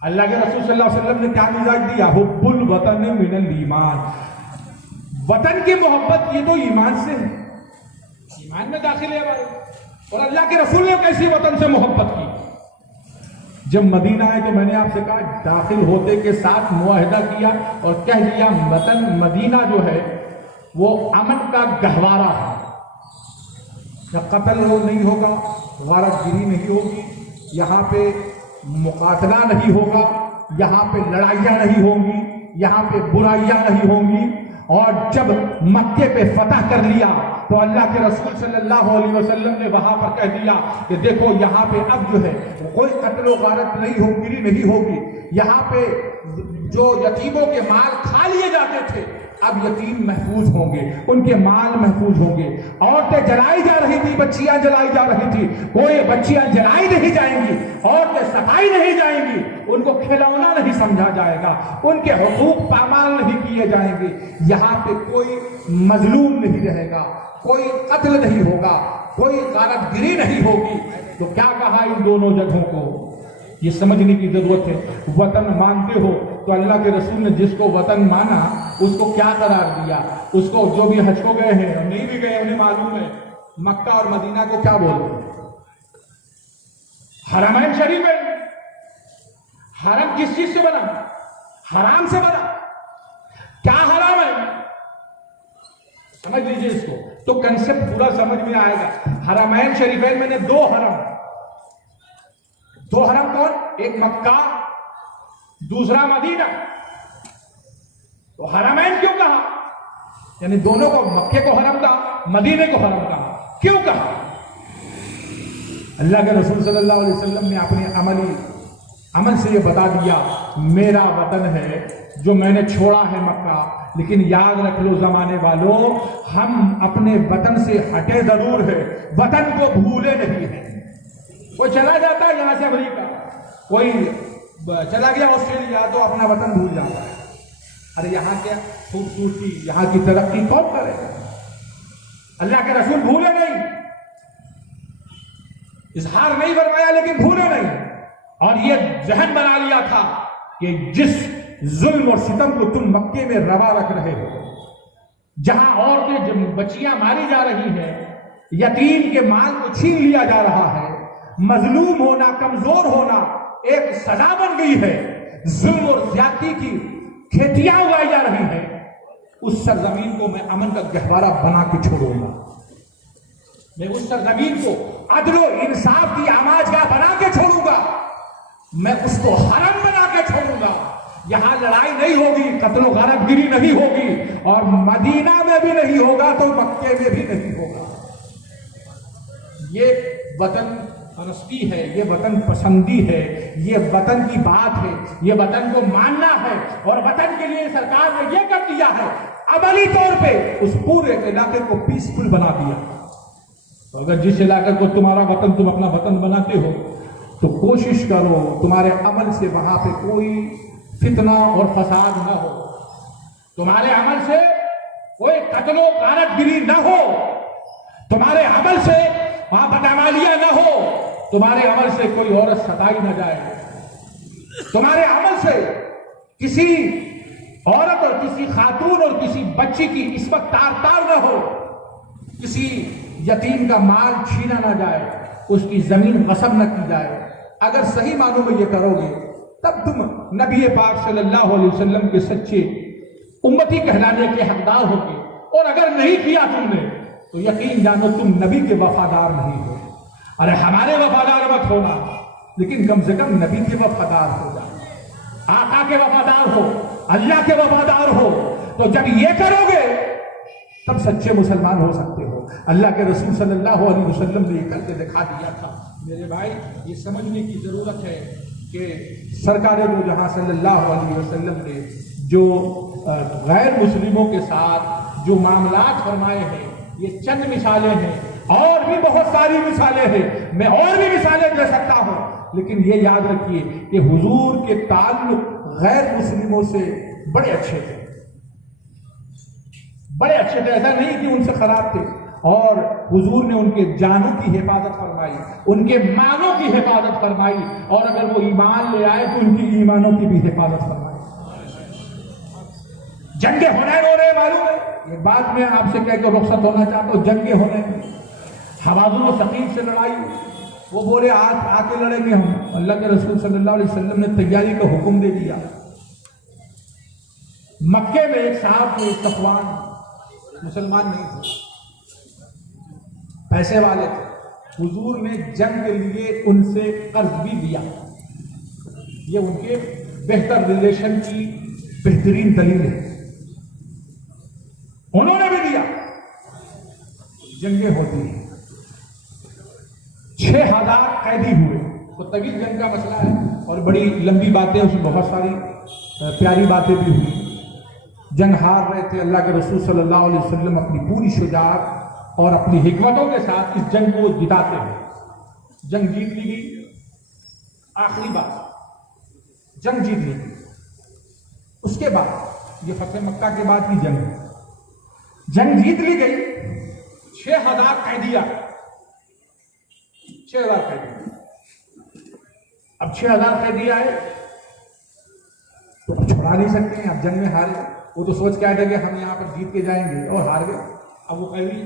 اللہ کے رسول صلی اللہ علیہ وسلم نے کیا مزاج دیا؟ حب الوطن من الایمان، وطن کی محبت یہ تو ایمان سے ہے، ایمان میں داخل ہے ہمارے۔ اور اللہ کے رسول نے کیسی وطن سے محبت کی؟ جب مدینہ آئے تو میں نے آپ سے کہا داخل ہوتے کے ساتھ معاہدہ کیا اور کہہ دیا وطن مدینہ جو ہے وہ امن کا گہوارہ ہے، یا قتل نہیں ہوگا، غارت گری نہیں ہوگی، یہاں پہ مقاتلہ نہیں ہوگا، یہاں پہ لڑائیاں نہیں ہوں گی، یہاں پہ برائیاں نہیں ہوں گی۔ اور جب مکے پہ فتح کر لیا تو اللہ کے رسول صلی اللہ علیہ وسلم نے وہاں پر کہہ دیا کہ دیکھو یہاں پہ اب جو ہے کوئی قتل و غارت نہیں ہوگی، نہیں ہوگی، یہاں پہ جو یتیموں کے مال کھا لیے جاتے تھے اب یتیم محفوظ ہوں گے، ان کے مال محفوظ ہوں گے۔ عورتیں جلائی جا رہی تھی، بچیاں جلائی جا رہی تھی، کوئی بچیاں جلائی نہیں جائیں گی، عورتیں صفائی نہیں جائیں گی، ان کو کھلونا نہیں سمجھا جائے گا، ان کے حقوق پامال نہیں کیے جائیں گے، یہاں پہ کوئی مظلوم نہیں رہے گا، کوئی قتل نہیں ہوگا، کوئی غارت گری نہیں ہوگی۔ تو کیا کہا ان دونوں جگہوں کو؟ یہ سمجھنے کی ضرورت ہے۔ وطن مانتے ہو تو اللہ کے رسول نے جس کو وطن مانا اس کو کیا قرار دیا؟ اس کو جو بھی حج کو گئے ہیں اور نہیں بھی گئے انہیں معلوم ہے مکہ اور مدینہ کو کیا بولتے ہیں؟ حرمین شریف ہے۔ حرم کس چیز سے بنا؟ حرام سے بنا۔ کیا حرام ہے؟ سمجھ لیجئے اس کو تو کنسپٹ پورا سمجھ میں آئے گا۔ حرمین شریفین میں نے دو حرم کون؟ ایک مکہ، دوسرا مدینہ۔ تو حرمین کیوں کہا؟ یعنی دونوں کو، مکے کو حرم کہا، مدینے کو حرم کہا، کیوں کہا؟ اللہ کے رسول صلی اللہ علیہ وسلم نے اپنے عمل سے یہ بتا دیا میرا وطن ہے جو میں نے چھوڑا ہے مکہ، لیکن یاد رکھ لو زمانے والوں، ہم اپنے وطن سے ہٹے ضرور ہے، وطن کو بھولے نہیں ہیں۔ کوئی چلا جاتا ہے یہاں سے امریکہ، کوئی چلا گیا آسٹریلیا تو اپنا وطن بھول جاتا ہے۔ ارے یہاں کیا خوبصورتی، یہاں کی ترقی کون کرے؟ اللہ کے رسول بھولے نہیں، اظہار نہیں فرمایا لیکن بھولے نہیں، اور یہ ذہن بنا لیا تھا کہ جس ظلم اور ستم کو تم مکے میں روا رکھ رہے ہو، جہاں عورتیں بچیاں ماری جا رہی ہیں، یتیم کے مال کو چھین لیا جا رہا ہے، مظلوم ہونا، کمزور ہونا ایک سزا بن گئی ہے، ظلم اور زیادتی کی کھیتیاں اگائی جا رہی ہیں، اس سرزمین کو میں امن کا گہوارہ بنا کے چھوڑوں گا۔ میں اس سرزمین کو عدل و انصاف کی آماجگاہ بنا کے چھوڑوں گا، میں اس کو حرم بنا کے چھوڑوں گا۔ یہاں لڑائی نہیں ہوگی، قتل و غارت گری نہیں ہوگی، اور مدینہ میں بھی نہیں ہوگا تو مکے میں بھی نہیں ہوگا۔ یہ وطن پرستی ہے، یہ وطن پسندی ہے، یہ وطن کی بات ہے، یہ وطن کو ماننا ہے، اور وطن کے لیے سرکار نے یہ کر دیا ہے، عملی طور پہ اس پورے علاقے کو پیسفل بنا دیا۔ تو اگر جس علاقے کو تمہارا وطن تم اپنا وطن بناتے ہو تو کوشش کرو تمہارے عمل سے وہاں پہ کوئی فتنہ اور فساد نہ ہو، تمہارے عمل سے کوئی قتل و غارت گری نہ ہو، تمہارے عمل سے وہاں بدعمالیاں نہ ہو، تمہارے عمل سے کوئی عورت ستائی نہ جائے، تمہارے عمل سے کسی عورت اور کسی خاتون اور کسی بچی کی عصمت تار نہ ہو، کسی یتیم کا مال چھینا نہ جائے، اس کی زمین غصب نہ کی جائے۔ اگر صحیح معنوں میں یہ کرو گے تب تم نبی پاک صلی اللہ علیہ وسلم کے سچے امتی کہلانے کے حقدار ہوگے، اور اگر نہیں کیا تم نے تو یقین جانو تم نبی کے وفادار نہیں ہو۔ ارے ہمارے وفادار مت ہونا، لیکن کم سے کم نبی کے وفادار ہو جاؤ، آقا کے وفادار ہو، اللہ کے وفادار ہو۔ تو جب یہ کرو گے تب سچے مسلمان ہو سکتے ہو۔ اللہ کے رسول صلی اللہ علیہ وسلم نے یہ کر کے دکھا دیا تھا۔ میرے بھائی یہ سمجھنے کی ضرورت ہے کہ سرکار دو جہاں صلی اللہ علیہ وسلم نے جو غیر مسلموں کے ساتھ جو معاملات فرمائے ہیں، یہ چند مثالیں ہیں، اور بھی بہت ساری مثالیں ہیں، میں اور بھی مثالیں دے سکتا ہوں، لیکن یہ یاد رکھیے کہ حضور کے تعلق غیر مسلموں سے بڑے اچھے تھے، بڑے اچھے تھے، ایسا نہیں کہ ان سے خراب تھے، اور حضور نے ان کے جانوں کی حفاظت فرمائی، ان کے مالوں کی حفاظت فرمائی، اور اگر وہ ایمان لے آئے تو ان کی ایمانوں کی بھی حفاظت فرمائی۔ جنگیں حنین ہو رہے معلوم ہے، یہ بات میں آپ سے کہہ کے رخصت ہونا چاہتا ہوں، جنگیں ہونے، حوازن و ثقیف سے لڑائی، وہ بولے آج آ کے لڑیں گے ہم. اللہ کے رسول صلی اللہ علیہ وسلم نے تیاری کا حکم دے دیا. مکے میں ایک صاحب تھے صفوان، مسلمان نہیں تھے، پیسے والے تھے. حضور نے جنگ کے لیے ان سے قرض بھی دیا. یہ ان کے بہتر ریلیشن کی بہترین دلیل ہے. انہوں نے بھی دیا. جنگیں ہوتی ہیں، 6000 قیدی ہوئے. تو طویل جنگ کا مسئلہ ہے اور بڑی لمبی باتیں، اس میں بہت ساری پیاری باتیں بھی ہوئی. جنگ ہار رہے تھے. اللہ کے رسول صلی اللہ علیہ وسلم اپنی پوری شجاعت اور اپنی حکمتوں کے ساتھ اس جنگ کو جتاتے ہیں. جنگ جیت لی گئی. آخری بات، جنگ جیت لی گئی. اس کے بعد یہ فتح مکہ کے بعد کی جنگ، جنگ جیت لی گئی. 6000 قیدی آئے. 6000 قیدی. اب 6000 قیدی آئے تو چھڑا نہیں سکتے ہیں. اب جنگ میں ہارے. وہ تو سوچ کے آئے تھے کہ ہم یہاں پر جیت کے جائیں گے اور ہار گئے. اب وہ قیدی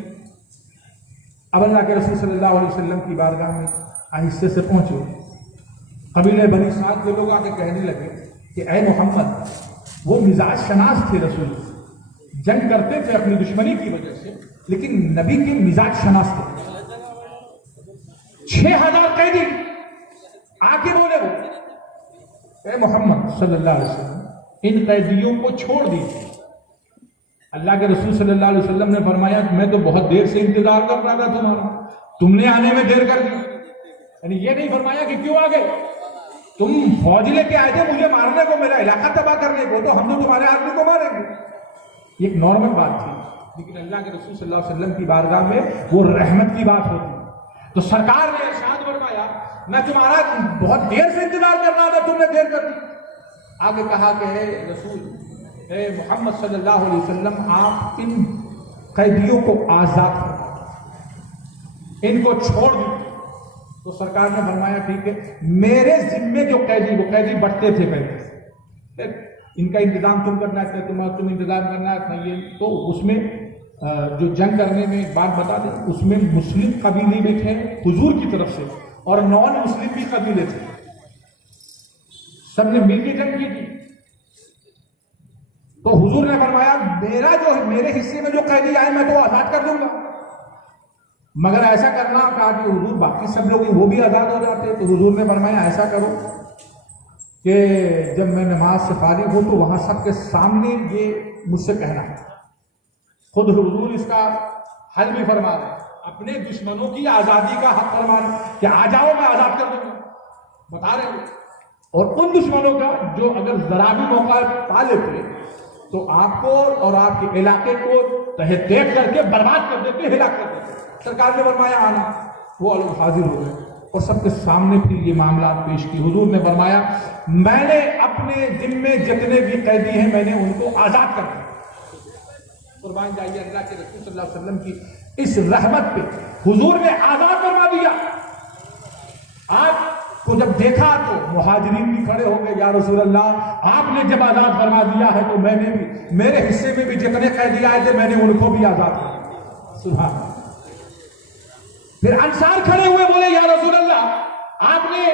اب اللہ کے رسول صلی اللہ علیہ وسلم کی بارگاہ میں آہستہ سے پہنچے. قبیلہ بنی سعد کے لوگ آ کے کہنے لگے کہ اے محمد، وہ مزاج شناس تھے رسول، جنگ کرتے تھے اپنی دشمنی کی وجہ سے، لیکن نبی کے مزاج شناس تھے. 6000 قیدی آ کے بولے وہ اے محمد صلی اللہ علیہ وسلم، ان قیدیوں کو چھوڑ دیجیے. اللہ کے رسول صلی اللہ علیہ وسلم نے فرمایا میں تو بہت دیر سے انتظار کر رہا تھا تمہارا، تم نے آنے میں دیر کر دی. یعنی یہ نہیں فرمایا کہ کیوں آ گئے، تم فوج لے کے آئے تھے مجھے مارنے کو، میرا علاقہ تباہ کرنے کو، تو ہم تو تمہارے آدمی کو ماریں گے. یہ ایک نارمل بات تھی. لیکن اللہ کے رسول صلی اللہ علیہ وسلم کی بارگاہ میں وہ رحمت کی بات ہوتی. تو سرکار نے ارشاد فرمایا میں تمہارا بہت دیر سے انتظار کر رہا تھا، تم نے دیر کر دی. آگے کہا کہ اے رسول، اے محمد صلی اللہ علیہ وسلم، آپ ان قیدیوں کو آزاد کر، ان کو چھوڑ دیں. تو سرکار نے فرمایا ٹھیک ہے، میرے ذمے جو قیدی، وہ قیدی بٹتے تھے پہلے، ان کا انتظام تم کرنا ہے، تم انتظام کرنا ہے. یہ تو اس میں جو جنگ کرنے میں ایک بات بتا دیں، اس میں مسلم قبیلے بھی تھے حضور کی طرف سے اور نان مسلم بھی قبیلے تھے. سب نے مل کے جنگ کی تھی. تو حضور نے فرمایا میرے حصے میں جو قیدی آئے میں تو آزاد کر دوں گا، مگر ایسا کرنا کہا کہ حضور باقی سب لوگ وہ بھی آزاد ہو جاتے. تو حضور نے فرمایا ایسا کرو کہ جب میں نماز سے فارغ ہوں تو وہاں سب کے سامنے یہ مجھ سے کہنا ہے. خود حضور اس کا حل بھی فرما رہے ہیں، اپنے دشمنوں کی آزادی کا حق فرما رہے ہیں کہ آ جاؤ میں آزاد کر دوں گا، بتا رہے ہیں. اور ان دشمنوں کا جو اگر ذرا بھی موقع پا لیتے تو آپ کو اور آپ کے علاقے کو تہہ تیغ کر کے برباد کر دیتے، ہلاک کر دیتے. سرکار نے فرمایا آنا. وہ لوگ حاضر ہو گئے اور سب کے سامنے پھر یہ معاملات پیش کی. حضور نے فرمایا میں نے اپنے ذمے جتنے بھی قیدی ہیں میں نے ان کو آزاد کر دیا. قربان جائیے اللہ کے رسول صلی اللہ علیہ وسلم کی اس رحمت پہ حضور نے آزاد فرما دیا. آپ کو جب دیکھا تو مہاجرین بھی کھڑے ہو گئے، یا رسول اللہ آپ نے جب آزاد فرما دیا ہے تو میں نے بھی، میرے حصے میں بھی جتنے قیدی آئے تھے میں نے ان کو بھی آزاد کر دیا. سبحان اللہ. پھر انصار کھڑے ہوئے بولے یا رسول اللہ آپ نے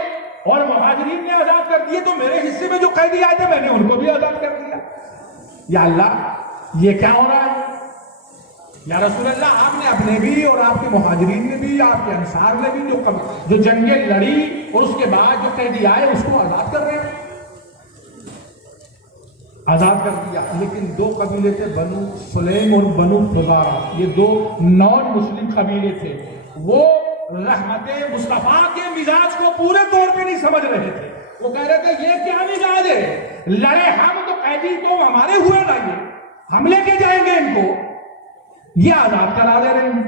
اور مہاجرین نے آزاد کر دیے تو میرے حصے میں جو قیدی آئے تھے میں نے ان کو بھی آزاد کر دیا. یا اللہ یہ کیا ہو رہا ہے؟ یا رسول اللہ آپ نے اپنے بھی اور آپ کے مہاجرین نے بھی، آپ کے انصار نے بھی جو جنگیں لڑی اور اس کے بعد جو قیدی آئے اس کو آزاد کر رہے ہیں. آزاد کر دیا. لیکن دو قبیلے تھے، بنو سلیم اور بنو فزارہ، یہ دو نان مسلم قبیلے تھے. وہ رحمت مصطفیٰ کے مزاج کو پورے طور پہ نہیں سمجھ رہے تھے. وہ کہہ رہے تھے یہ کیا مزاج ہے، لڑے ہم تو قیدی تو ہمارے ہوئے نا، یہ ہم لے کے جائیں گے ان کو، یہ آزاد کرا دے رہے ہیں.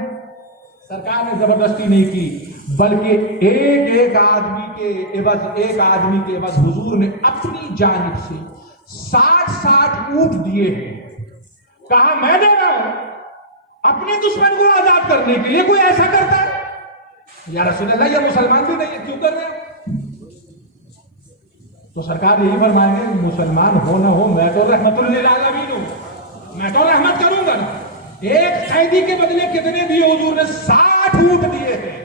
سرکار نے زبردستی نہیں کی بلکہ ایک آدمی کے عوض حضور نے اپنی جانب سے 60 اونٹ دیے ہیں. کہا میں دے رہا ہوں اپنے دشمن کو آزاد کرنے کے لیے. کوئی ایسا کرتا ہے؟ یا رسول اللہ یہ مسلمان بھی نہیں ہے، کیوں کر رہے ہیں؟ تو سرکار یہی فرمائیں گے مسلمان ہو نہ ہو میں تو رحمت للعالمین ہوں، میں تو رحمت کروں گا نا. ایک قیدی کے بدلے کتنے دیے حضور نے؟ 60 اونٹ دیے ہیں.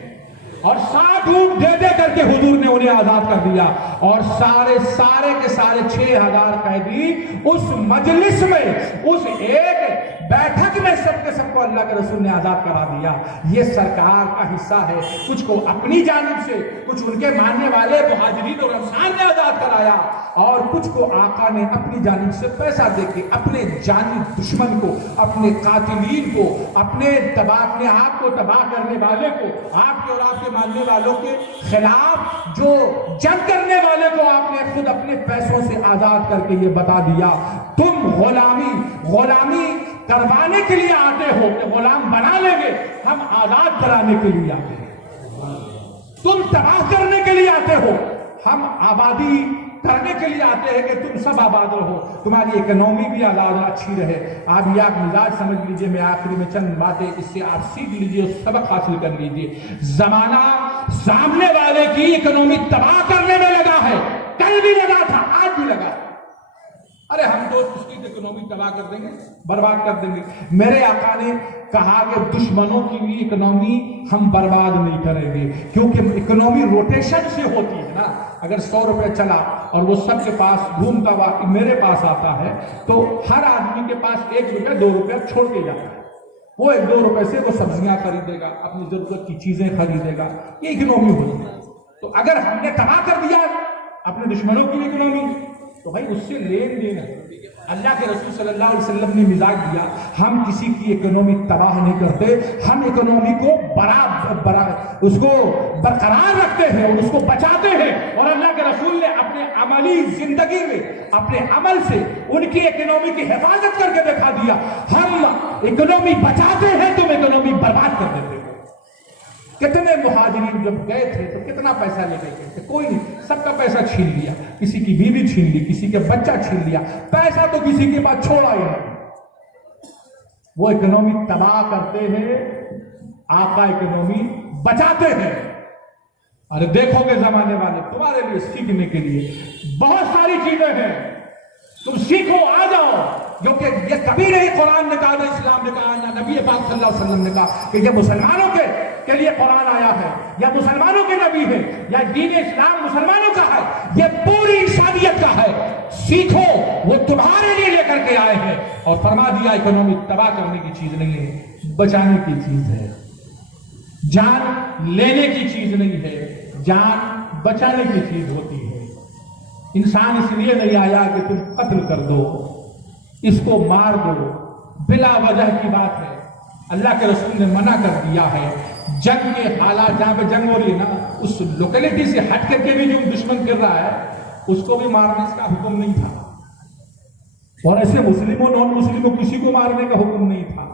اور 7 اونٹ دے دے کر کے حضور نے انہیں آزاد کر دیا، اور سارے کے سارے 6000 قیدی اس مجلس میں، اس ایک بیٹھک میں سب کے سب کو اللہ کے رسول نے آزاد کرا دیا۔ یہ سرکار کا حصہ ہے، کچھ کو اپنی جانب سے، کچھ ان کے ماننے والے مہاجرین اور انصار نے آزاد کرایا، اور کچھ کو آقا نے اپنی جانب سے پیسہ دے کے اپنے جانی دشمن کو، اپنے قاتلین کو، اپنے آپ کو تباہ کرنے والے کو، آپ کے اور آپ کے ماننے والوں کے خلاف جو جنگ کرنے والے کو آپ نے خود اپنے پیسوں سے آزاد کر کے یہ بتا دیا، تم غلامی کروانے کے لیے آتے ہو کہ غلام بنا لیں گے، ہم آزاد کرانے کے لیے آتے ہیں۔ تم تباہ کرنے کے لیے آتے ہو، ہم آبادی کرنے کے لیے آتے ہیں کہ تم سب آباد رہو، تمہاری اکنومی بھی آزاد اچھی رہے۔ آپ یہ آپ مزاج سمجھ لیجئے، میں آخری میں چند باتیں اس سے آپ سیکھ لیجئے، سبق حاصل کر لیجئے۔ زمانہ سامنے والے کی اکنومی تباہ کرنے میں لگا ہے، کل بھی لگا تھا، آج بھی لگا ہے۔ ارے ہم تو اس کی اکنومی تباہ کر دیں گے، برباد کر دیں گے۔ میرے آقا نے کہا کہ دشمنوں کی بھی اکنومی ہم برباد نہیں کریں گے، کیونکہ اکنومی روٹیشن سے ہوتی ہے نا۔ اگر 100 روپے چلا اور وہ سب کے پاس گھومتا ہوا میرے پاس آتا ہے، تو ہر آدمی کے پاس 1 روپے 2 روپے چھوڑ کے جاتا ہے، وہ 1-2 روپے سے وہ سبزیاں خریدے گا، اپنی ضرورت کی چیزیں خریدے گا، یہ اکنومی ہوتی ہے۔ تو اگر ہم نے تباہ کر دیا اپنے دشمنوں کی اکنومی، تو بھائی اس سے لین دین ہے۔ اللہ کے رسول صلی اللہ علیہ وسلم نے مزاج دیا، ہم کسی کی اکنومی تباہ نہیں کرتے، ہم اکنومی کو اس کو برقرار رکھتے ہیں اور اس کو بچاتے ہیں۔ اور اللہ کے رسول نے اپنے عملی زندگی میں اپنے عمل سے ان کی اکنومی کی حفاظت کر کے دکھا دیا، ہم اکنومی بچاتے ہیں، تم اکنومی برباد کر دیتے ہو۔ کتنے مہاجرین جب گئے تھے تو کتنا پیسہ لے کے گئے تھے؟ کوئی نہیں، سب کا پیسہ چھین لیا، کسی کی بیوی چھین لی، کسی کے بچہ چھین لیا، پیسہ تو کسی کے پاس چھوڑا ہی نہیں۔ وہ اکنومی تباہ کرتے ہیں، آقا اکنومی بچاتے ہیں۔ ارے دیکھو گے زمانے والے تمہارے لیے سیکھنے کے لیے بہت ساری چیزیں ہیں، تم سیکھو، آ جاؤ، جو کہ یہ کبھی نہیں قرآن نے کہا، نہ اسلام نے کہا، نہ نبی پاک صلی اللہ علیہ وسلم نے کہا کہ یہ مسلمانوں کے لیے قرآن آیا ہے، یا مسلمانوں کے نبی ہے، یا دین اسلام مسلمانوں کا ہے، یہ پوری انسانیت کا ہے۔ سیکھو، وہ تمہارے لیے لے کر کے آئے ہیں، اور فرما دیا اکنومی تباہ کرنے کی چیز نہیں ہے، بچانے کی چیز ہے، جان لینے کی چیز نہیں ہے، جان بچانے کی چیز ہوتی ہے۔ انسان اس لیے نہیں آیا کہ تم قتل کر دو، اس کو مار دو، بلا وجہ کی بات ہے۔ اللہ کے رسول نے منع کر دیا ہے، جنگ کے حالات جہاں پہ جنگ ہو رہی ہے نا، اس لوکیلٹی سے ہٹ کر کے بھی جو دشمن گر رہا ہے اس کو بھی مارنے کا حکم نہیں تھا، اور ایسے مسلموں نان مسلموں کسی کو مارنے کا حکم نہیں تھا۔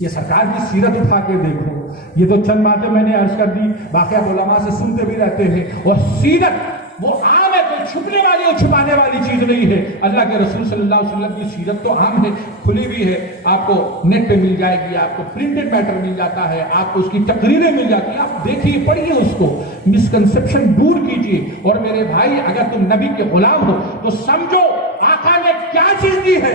یہ سرکار کی سیرت اٹھا کے دیکھو، یہ تو چند باتیں میں نے عرض کر دی، باقی علماء سے سنتے بھی رہتے ہیں، اور سیرت وہ عام ہے، کوئی چھپنے والی اور چھپانے والی چیز نہیں ہے۔ اللہ کے رسول صلی اللہ علیہ وسلم کی سیرت تو عام ہے، کھلی بھی ہے، آپ کو نیٹ پہ مل جائے گی، آپ کو پرنٹڈ میٹر مل جاتا ہے، آپ کو اس کی تقریریں مل جاتی ہیں، آپ دیکھیے، پڑھیے اس کو، مسکنسپشن دور کیجیے۔ اور میرے بھائی، اگر تم نبی کے غلام ہو تو سمجھو آقا نے کیا چیز دی ہے۔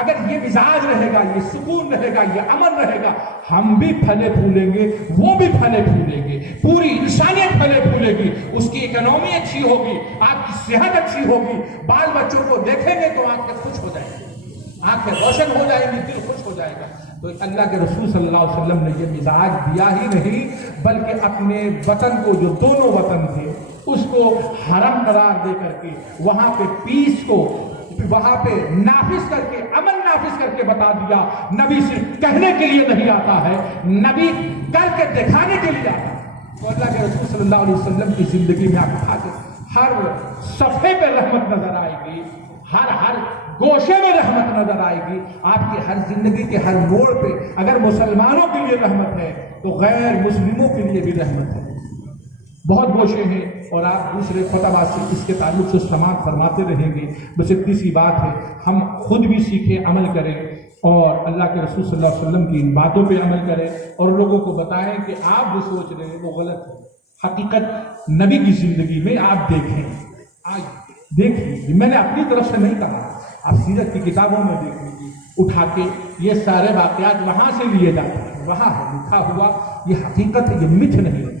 اگر یہ مزاج رہے گا، یہ سکون رہے گا، یہ امن رہے گا، ہم بھی پھلے پھولیں گے، وہ بھی پھلے پھولیں گے، پوری انسانیت پھلے پھولے گی، اس کی اکنومی اچھی ہوگی، آپ کی صحت اچھی ہوگی، بال بچوں کو دیکھیں گے تو آنکھیں خوش ہو جائیں گی، آنکھیں روشن ہو جائیں گی، دل خوش ہو جائے گا۔ تو اللہ کے رسول صلی اللہ علیہ وسلم نے یہ مزاج دیا ہی نہیں، بلکہ اپنے وطن کو، جو دونوں وطن تھے، اس کو حرم قرار دے کر کے وہاں پہ پیس کو وہاں پہ نافذ کر کے، امن نافذ کر کے بتا دیا۔ نبی صرف کہنے کے لیے نہیں آتا ہے، نبی کر کے دکھانے کے لیے آتا ہے۔ تو اللہ کے رسول صلی اللہ علیہ وسلم کی زندگی میں آپ ہر صفحے پہ رحمت نظر آئے گی، ہر گوشے میں رحمت نظر آئے گی، آپ کی ہر زندگی کے ہر موڑ پہ۔ اگر مسلمانوں کے لیے رحمت ہے تو غیر مسلموں کے لیے بھی رحمت ہے۔ بہت گوشے ہیں، اور آپ دوسرے خطبات سے اس کے تعلق سے سماعت فرماتے رہیں گے۔ بس اتنی سی بات ہے، ہم خود بھی سیکھیں، عمل کریں، اور اللہ کے رسول صلی اللہ علیہ وسلم کی ان باتوں پہ عمل کریں، اور لوگوں کو بتائیں کہ آپ جو سوچ رہے ہیں وہ غلط ہے۔ حقیقت نبی کی زندگی میں آپ دیکھیں، آج دیکھیں، میں نے اپنی طرف سے نہیں کہا، آپ سیرت کی کتابوں میں دیکھ لیجیے، اٹھا کے یہ سارے واقعات وہاں سے لیے جاتے ہیں، وہاں ہے لکھا ہوا، یہ حقیقت ہے، یہ متھ نہیں ہے۔